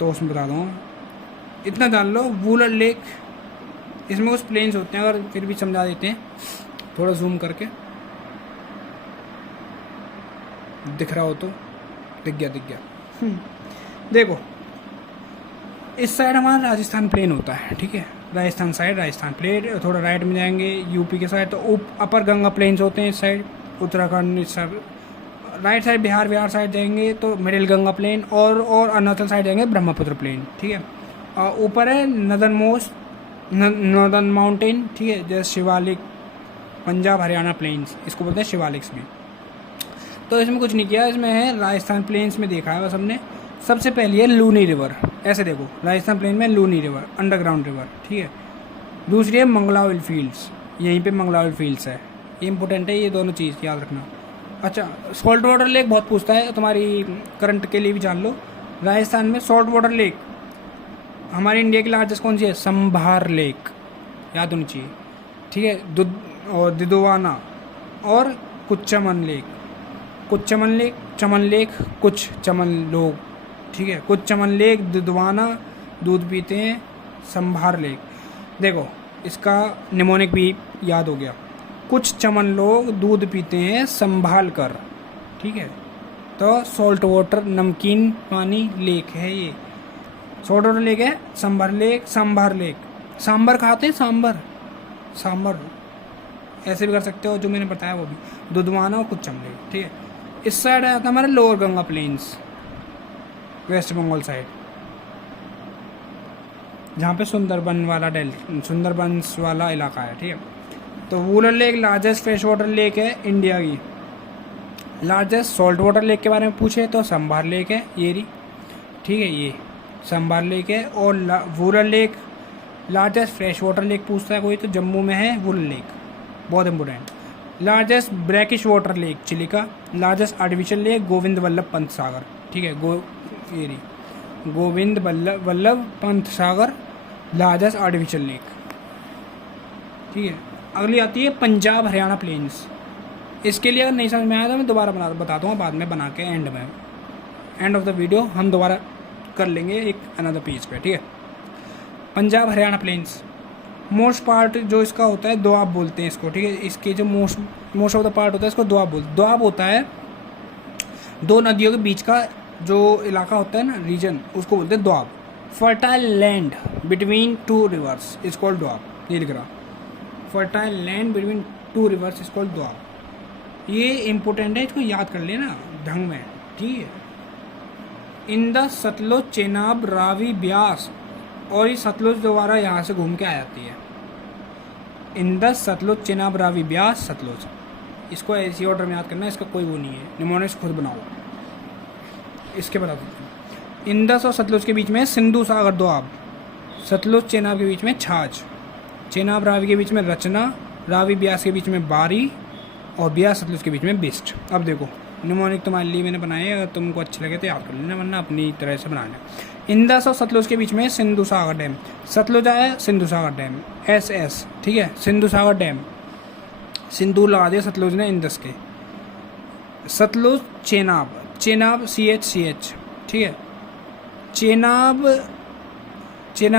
तो उसमें बता दूँगा। इतना जान लो, वूलर लेक, इसमें कुछ प्लेन्स होते हैं, अगर फिर भी समझा देते हैं थोड़ा जूम करके, दिख रहा हो तो, दिख गया। देखो इस साइड हमारा राजस्थान प्लेन होता है, ठीक है, राजस्थान साइड, राजस्थान प्लेन, थोड़ा राइट में जाएंगे यूपी के साइड तो अपर गंगा प्लेन्स होते हैं इस साइड, उत्तराखंड इस side, right side Bihar side जाएंगे तो मिडिल गंगा प्लेन, और अरुणाचल साइड जाएंगे ब्रह्मपुत्र प्लेन, ठीक है। और ऊपर है नॉर्दर्न माउंटेन, ठीक है, जैसे शिवालिक, पंजाब हरियाणा प्लेन्स, इसको बोलते हैं शिवालिक्स भी। तो इसमें कुछ नहीं किया, इसमें है राजस्थान प्लेन्स में देखा है बस हमने। सबसे पहली है लूनी रिवर, ऐसे देखो, राजस्थान प्लेन में लूनी रिवर, अंडरग्राउंड रिवर, ठीक है। दूसरी है मंगला ऑयल फील्ड्स, यहीं पे मंगला ऑयल फील्ड्स है, ये इंपॉर्टेंट है, ये दोनों चीज़ याद रखना। अच्छा, सॉल्ट वाटर लेक बहुत पूछता है, तुम्हारी करंट के लिए भी जान लो। राजस्थान में सॉल्ट वाटर लेक, हमारे इंडिया की लार्जेस्ट कौन सी है, संभार लेक, याद होनी चाहिए, ठीक है। और दिदुवाना और कुचमन लेक, कुछ चमन लेक, कुछ चमन लोग, ठीक है, कुछ चमन लेक, दिदवाना, दूध पीते हैं, संभार लेक। देखो इसका निमोनिक भी याद हो गया, कुछ चमन लोग दूध पीते हैं संभाल कर, ठीक है। तो सॉल्ट वाटर नमकीन पानी लेक है ये, सॉल्ट वाटर लेक है, संभार लेक, सांबर खाते हैं, सांबर ऐसे भी कर सकते हो, जो मैंने बताया वो भी, दुधवाना और कुछ लेक, ठीक है। इस साइड आता है हमारे lower Ganga plains, West Bengal side, जहाँ पे सुंदरबंस वाला इलाका है, ठीक है। तो Wular lake largest fresh water lake है इंडिया की। लार्जेस्ट सॉल्ट वाटर लेक के बारे में पूछे तो संभार लेक है, ये रही, ठीक है, ये संभार लेक है। और Wular lake largest fresh water lake पूछता है कोई तो जम्मू में है वूलर लेक, बहुत important. Largest brackish water lake Chilika, largest artificial lake Govind Vallabh Pant Sagar, ठीक है, ये रही Govind Vallabh Pant Sagar, largest artificial lake, ठीक है। अगली आती है पंजाब हरियाणा प्लेन्स। इसके लिए अगर नहीं समझ में आया तो मैं दोबारा बता दूँगा बाद में, बना के एंड ऑफ द वीडियो हम दोबारा कर लेंगे एक अनदर पेज पे, ठीक है। Punjab Haryana plains, most part जो इसका होता है दोआब बोलते हैं इसको, ठीक है। इसके जो मोस्ट ऑफ द पार्ट होता है इसको दोआब होता है, दो नदियों के बीच का जो इलाका होता है ना, रीजन, उसको बोलते हैं Doab. Fertile land between two reverse is called Doab, ये लिख रहा, fertile land between two reverse is called Doab. ये इंपॉर्टेंट है, इसको याद कर लेना ढंग में, ठीक है। इन द सतलुज, चेनाब, रावी, ब्यास, और ये सतलुज दोबारा यहाँ से घूम के आ जाती है। इन द सतलुज, चेनाब, रावी, ब्यास, सतलुज, इसको ऐसी ऑर्डर में याद करना है, इसका कोई वो नहीं है, निमोनिक्स खुद बनाओ। इसके बता देते हैं इंदस और सतलुज के बीच में सिंधु सागर दोआब, सतलुज चेनाब के बीच में छाछ, चेनाब रावी के बीच में रचना, रावी ब्यास के बीच में बारी और ब्यास सतलुज के बीच में बिस्ट। अब देखो निमोनिक तुम्हारे लिए मैंने बनाए, अगर तुमको अच्छे लगे तो याद कर लेना, वरना अपनी तरह से बनाना। इंदस और सतलुज के बीच में सिंधु सागर डैम, सतलुज आया सिंधु सागर डैम SS, ठीक है, सिंधु सागर डैम, सिंधु लगा दिया सतलुज ने इंदस के। सतलुज चेनाब, चेनाब CH, ठीक है, चेनाब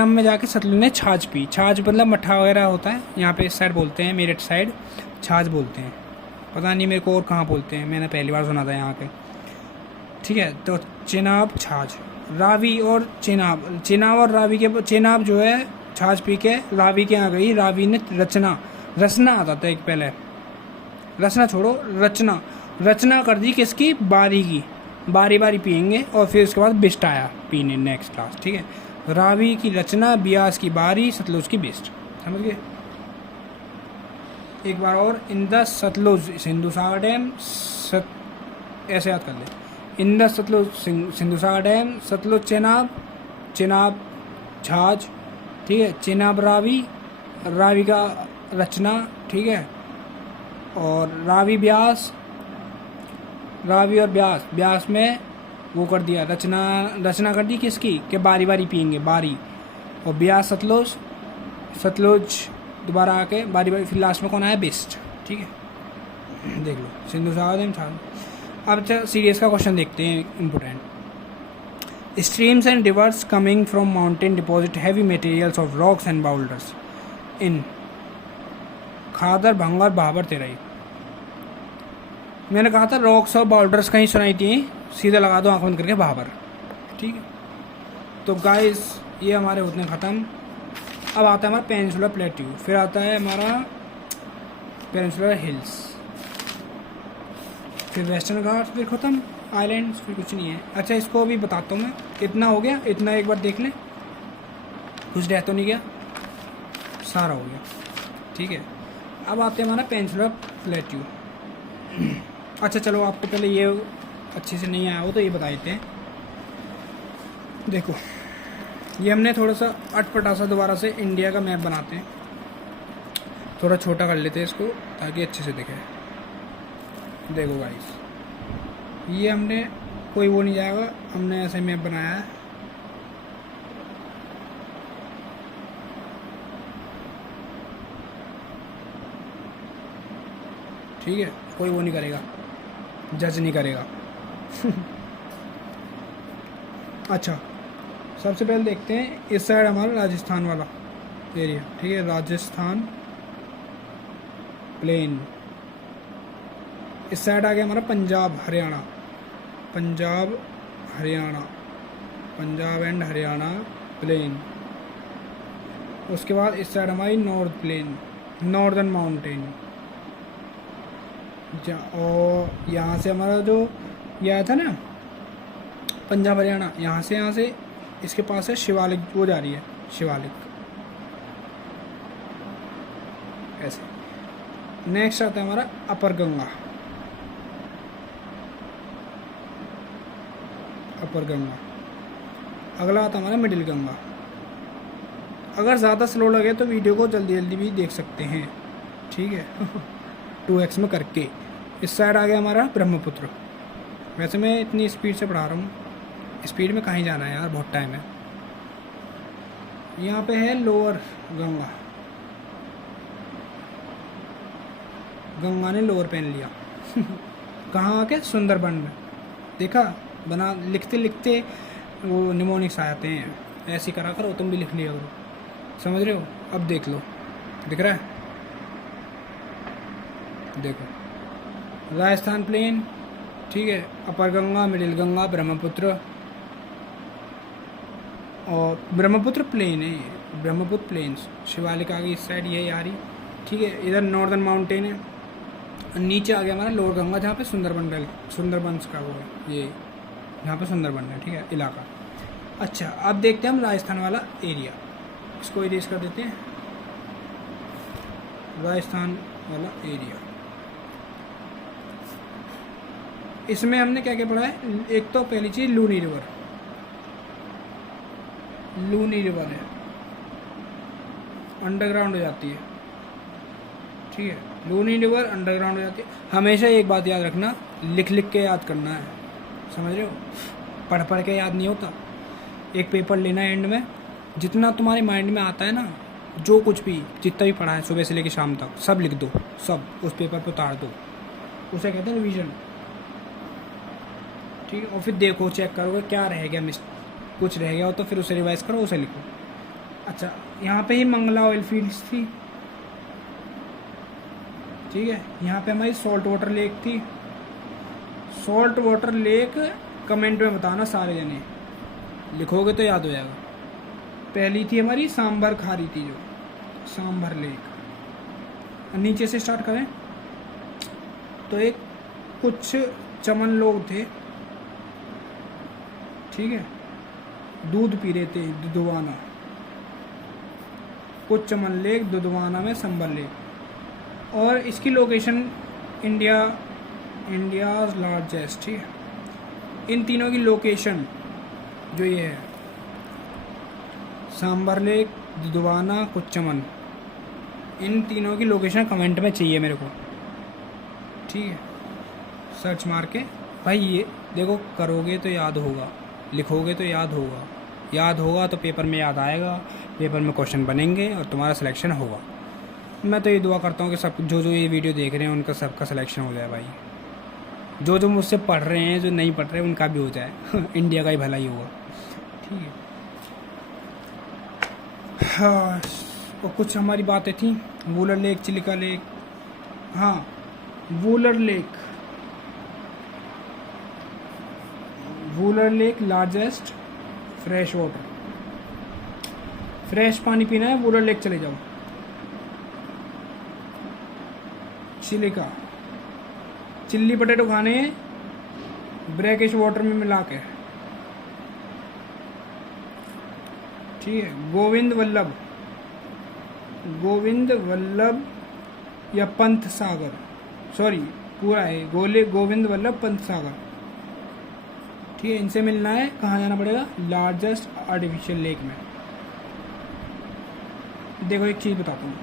में जाके सतलुज ने छाछ पी, छाछ मतलब मट्ठा वगैरह होता है, यहाँ पे इस साइड बोलते हैं, मेरठ साइड छाछ बोलते हैं, पता नहीं मेरे को और कहाँ बोलते हैं, मैंने पहली बार सुना था यहाँ के, ठीक है। तो चेनाब छाछ, रावी और चेनाब और रावी के, चेनाब जो है छाछ पी के रावी के यहाँ गई, रावी ने रचना आता था एक पहले, रचना छोड़ो रचना कर दी किसकी, बारी की, बारी पियेंगे और फिर उसके बाद बिस्ट आया पीने नेक्स्ट क्लास, ठीक है। रावी की रचना, ब्यास की बारी, सतलुज की बिस्ट, समझ गए। एक बार और, इंदस सतलुज सिंधु सागर डैम, ऐसे याद कर ले, इंदस सतलुज सिंधु सागर डैम, सतलुज चेनाब छाछ, ठीक है, चेनाब रावी का रचना, ठीक है, और रावी और ब्यास में वो कर दिया रचना कर दी किसकी, कि बारी पियेंगे बारी, और ब्यास सतलुज दोबारा आके बारी फिर लास्ट में कौन आया, बेस्ट, ठीक है। देख लो सिंधु सागर डैम। अब सीरीज का क्वेश्चन देखते हैं, important. Streams and rivers coming from mountain deposit heavy materials of rocks and boulders in Khadar, Bhangar, Bhabar, Terai. मैंने कहा था रॉक्स और बाउल्डर्स कहीं सुनाई थी, सीधा लगा दो आंख बंद करके भाबर, ठीक है। तो गाइस ये हमारे होते हैं ख़त्म। अब आता है हमारा पेनिनसुलर प्लेट्यू, फिर आता है हमारा पेनिनसुलर हिल्स, फिर वेस्टर्न घाट्स, फिर ख़त्म आइलैंड्स, फिर कुछ नहीं है। अच्छा इसको अभी बताता हूँ मैं, इतना हो गया, इतना एक बार देख लें, कुछ रह तो नहीं गया, सारा हो गया, ठीक है। अब आते हैं हमारा पेनिनसुलर प्लेट्यू। अच्छा चलो आपको पहले ये अच्छे से नहीं आया हो तो ये बता देते हैं। देखो ये हमने थोड़ा सा अटपटा दोबारा से इंडिया का मैप बनाते हैं, थोड़ा छोटा कर लेते हैं इसको ताकि अच्छे से दिखे। देखो गाइस ये हमने कोई वो नहीं जाएगा, हमने ऐसे मैप बनाया है, ठीक है, कोई वो नहीं करेगा, जज नहीं करेगा। अच्छा सबसे पहले देखते हैं इस साइड हमारा राजस्थान वाला एरिया, ठीक है, राजस्थान प्लेन। इस साइड आ गया हमारा पंजाब एंड हरियाणा प्लेन। उसके बाद इस साइड हमारी नॉर्थ प्लेन, नॉर्दर्न माउंटेन, और यहाँ से हमारा जो ये आया था ना पंजाब हरियाणा, यहाँ से इसके पास है शिवालिक, वो जा रही है शिवालिक, ऐसे। नेक्स्ट आता है हमारा अपर गंगा, अगला आता है हमारा मिडिल गंगा। अगर ज़्यादा स्लो लगे तो वीडियो को जल्दी भी देख सकते हैं, ठीक है। 2x में करके। इस साइड आ गया हमारा ब्रह्मपुत्र। वैसे मैं इतनी स्पीड से पढ़ा रहा हूँ, स्पीड में कहीं जाना है यार, बहुत टाइम है। यहाँ पे है लोअर गंगा, गंगा ने लोअर पहन लिया। कहाँ आके सुंदरबन में, देखा बना लिखते वो निमोनिक्स आते हैं, ऐसे करा करो, तुम भी लिख लिया करो, समझ रहे हो। अब देख लो, दिख रहा है, देखो राजस्थान प्लेन, ठीक है, अपर गंगा, मिडिल गंगा, ब्रह्मपुत्र, और ब्रह्मपुत्र प्लेन है, ब्रह्मपुत्र प्लेन्स, शिवालिक आ गई इस साइड, ये आ रही, ठीक है। इधर नॉर्दर्न माउंटेन है, नीचे आ गया हमारा लोअर गंगा, जहाँ पे सुंदरबन का वो है, ये यहाँ पे सुंदरबन है, ठीक है, इलाका। अच्छा अब देखते हैं हम राजस्थान वाला एरिया, इसको इरेज कर देते हैं, राजस्थान वाला एरिया। इसमें हमने क्या क्या पढ़ा है, एक तो पहली चीज़ लूनी रिवर, लूनी रिवर है, अंडरग्राउंड हो जाती है, ठीक है। लूनी रिवर अंडरग्राउंड हो जाती है। हमेशा एक बात याद रखना, लिख लिख के याद करना है, समझ रहे हो, पढ़ पढ़ के याद नहीं होता। एक पेपर लेना है एंड में, जितना तुम्हारे माइंड में आता है ना, जो कुछ भी जितना भी पढ़ा है सुबह से लेकर शाम तक सब लिख दो, सब उस पेपर पे उतार दो, उसे कहते हैं रिवीजन, ठीक है। और फिर देखो, चेक करोगे क्या रह गया, कुछ रह गया हो तो फिर उसे रिवाइज करो, उसे लिखो। अच्छा, यहाँ पे ही मंगला ऑयल फील्ड्स थी, ठीक है। यहाँ पे हमारी सॉल्ट वाटर लेक थी। सॉल्ट वाटर लेक कमेंट में बताना सारे जने, लिखोगे तो याद हो जाएगा। पहली थी हमारी सांभर खारी थी, जो सांभर लेक। नीचे से स्टार्ट करें तो एक कुछ चमन लोग थे, ठीक है, दूध पी रहे थे, दुधवाना। कुछ चमन लेक, दुधवाना में संभर लेक। और इसकी लोकेशन इंडियाज़ लार्जेस्ट, ठीक है। इन तीनों की लोकेशन जो ये है, सांभर लेक, दुधवाना, कुच्चमन, इन तीनों की लोकेशन कमेंट में चाहिए मेरे को, ठीक है। सर्च मार के भाई ये देखो, करोगे तो याद होगा, लिखोगे तो याद होगा तो पेपर में याद आएगा, पेपर में क्वेश्चन बनेंगे और तुम्हारा सिलेक्शन होगा। मैं तो ये दुआ करता हूँ कि सब जो ये वीडियो देख रहे हैं उनका सबका सिलेक्शन हो जाए भाई। जो मुझसे पढ़ रहे हैं, जो नहीं पढ़ रहे हैं, उनका भी हो जाए इंडिया का ही भला ही होगा, ठीक है। हाँ, और कुछ हमारी बातें थी, वूलर लेक, चिलिका लेक। हाँ, Wular lake largest fresh water, fresh पानी पीना है, वूलर लेक चले जाओ। चिलिका, चिल्ली पटेटो खाने ब्रैकिश वाटर में मिला के, ठीक है। गोविंद वल्लभ या पंथ सागर, सॉरी पूरा है गोविंद वल्लभ पंथ सागर, ठीक है। इनसे मिलना है, कहाँ जाना पड़ेगा, लार्जेस्ट आर्टिफिशियल लेक में। देखो एक चीज़ बताता हूँ,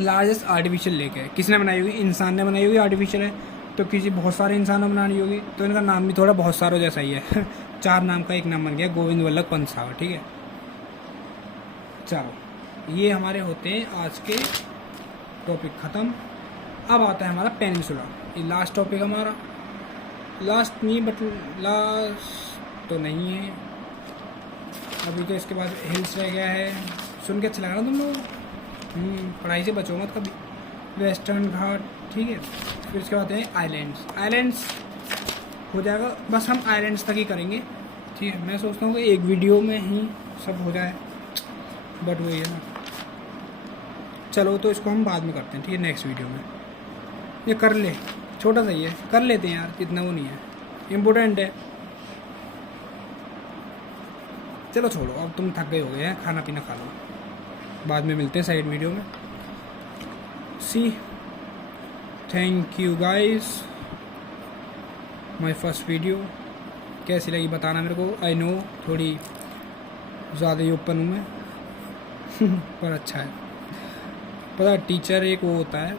लार्जेस्ट आर्टिफिशियल लेक है, किसने बनाई होगी, इंसान ने बनाई होगी। आर्टिफिशियल है तो किसी बहुत सारे इंसानों ने बनानी होगी, तो इनका नाम भी थोड़ा बहुत सारों जैसा ही है 4 नाम का एक नाम बन गया, गोविंद वल्लभ पंत सागर, ठीक है। चलो, ये हमारे होते हैं आज के टॉपिक ख़त्म। अब आता है हमारा पेनिनसुला, ये लास्ट टॉपिक हमारा, लास्ट नहीं बट लास्ट तो नहीं है अभी तो। इसके बाद हिल्स रह गया है, सुन के अच्छा लगा ना तुम लोग, पढ़ाई से बचो मत कभी। वेस्टर्न घाट, ठीक है। फिर उसके बाद है आइलैंड्स हो जाएगा, बस हम आइलैंड्स तक ही करेंगे, ठीक है। मैं सोचता हूँ कि एक वीडियो में ही सब हो जाए, बट वही है ना। चलो तो इसको हम बाद में करते हैं, ठीक है, नेक्स्ट वीडियो में। ये कर ले, छोटा सा ही है, कर लेते हैं यार, इतना वो नहीं है, इम्पोर्टेंट है। चलो छोड़ो, अब तुम थक गए हो गए हैं, खाना पीना खा लो, बाद में मिलते हैं सेकंड वीडियो में। See, thank you guys, my first video कैसी लगी बताना मेरे को। आई नो थोड़ी ज़्यादा ही ओपन हूँ मैं पर अच्छा है। पता है, टीचर एक वो होता है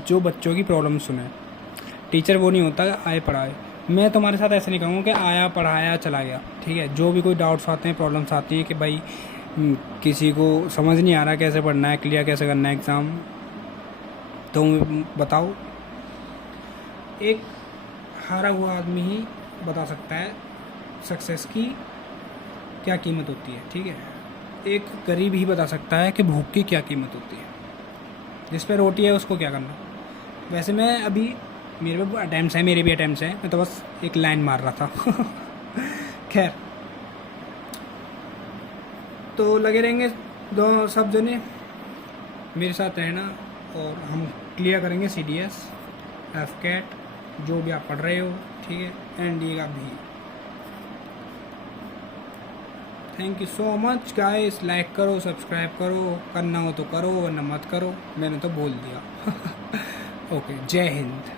जो बच्चों की प्रॉब्लम सुने, टीचर वो नहीं होता आए पढ़ाए। मैं तुम्हारे साथ ऐसे नहीं कहूँगा कि आया पढ़ाया चला गया, ठीक है। जो भी कोई डाउट्स आते हैं, प्रॉब्लम्स आती है कि भाई किसी को समझ नहीं आ रहा कैसे पढ़ना है, क्लियर कैसे करना है एग्ज़ाम, तो बताओ। एक हारा हुआ आदमी ही बता सकता है सक्सेस की क्या कीमत होती है, ठीक है। एक गरीब ही बता सकता है कि भूख की क्या कीमत होती है, जिस पे रोटी है उसको क्या करना। वैसे मैं अभी, मेरे भी अटैम्प्ट्स हैं, मेरे भी अटैम्प्ट्स हैं, मैं तो बस एक लाइन मार रहा था खैर, तो लगे रहेंगे दो सब जने मेरे साथ रहना, और हम क्लियर करेंगे CDS, FCAT, जो भी आप पढ़ रहे हो, ठीक है, NDA का भी। Thank you so much guys, like करो, सब्सक्राइब करो, करना हो तो करो वरना मत करो, मैंने तो बोल दिया ओके, जय हिंद।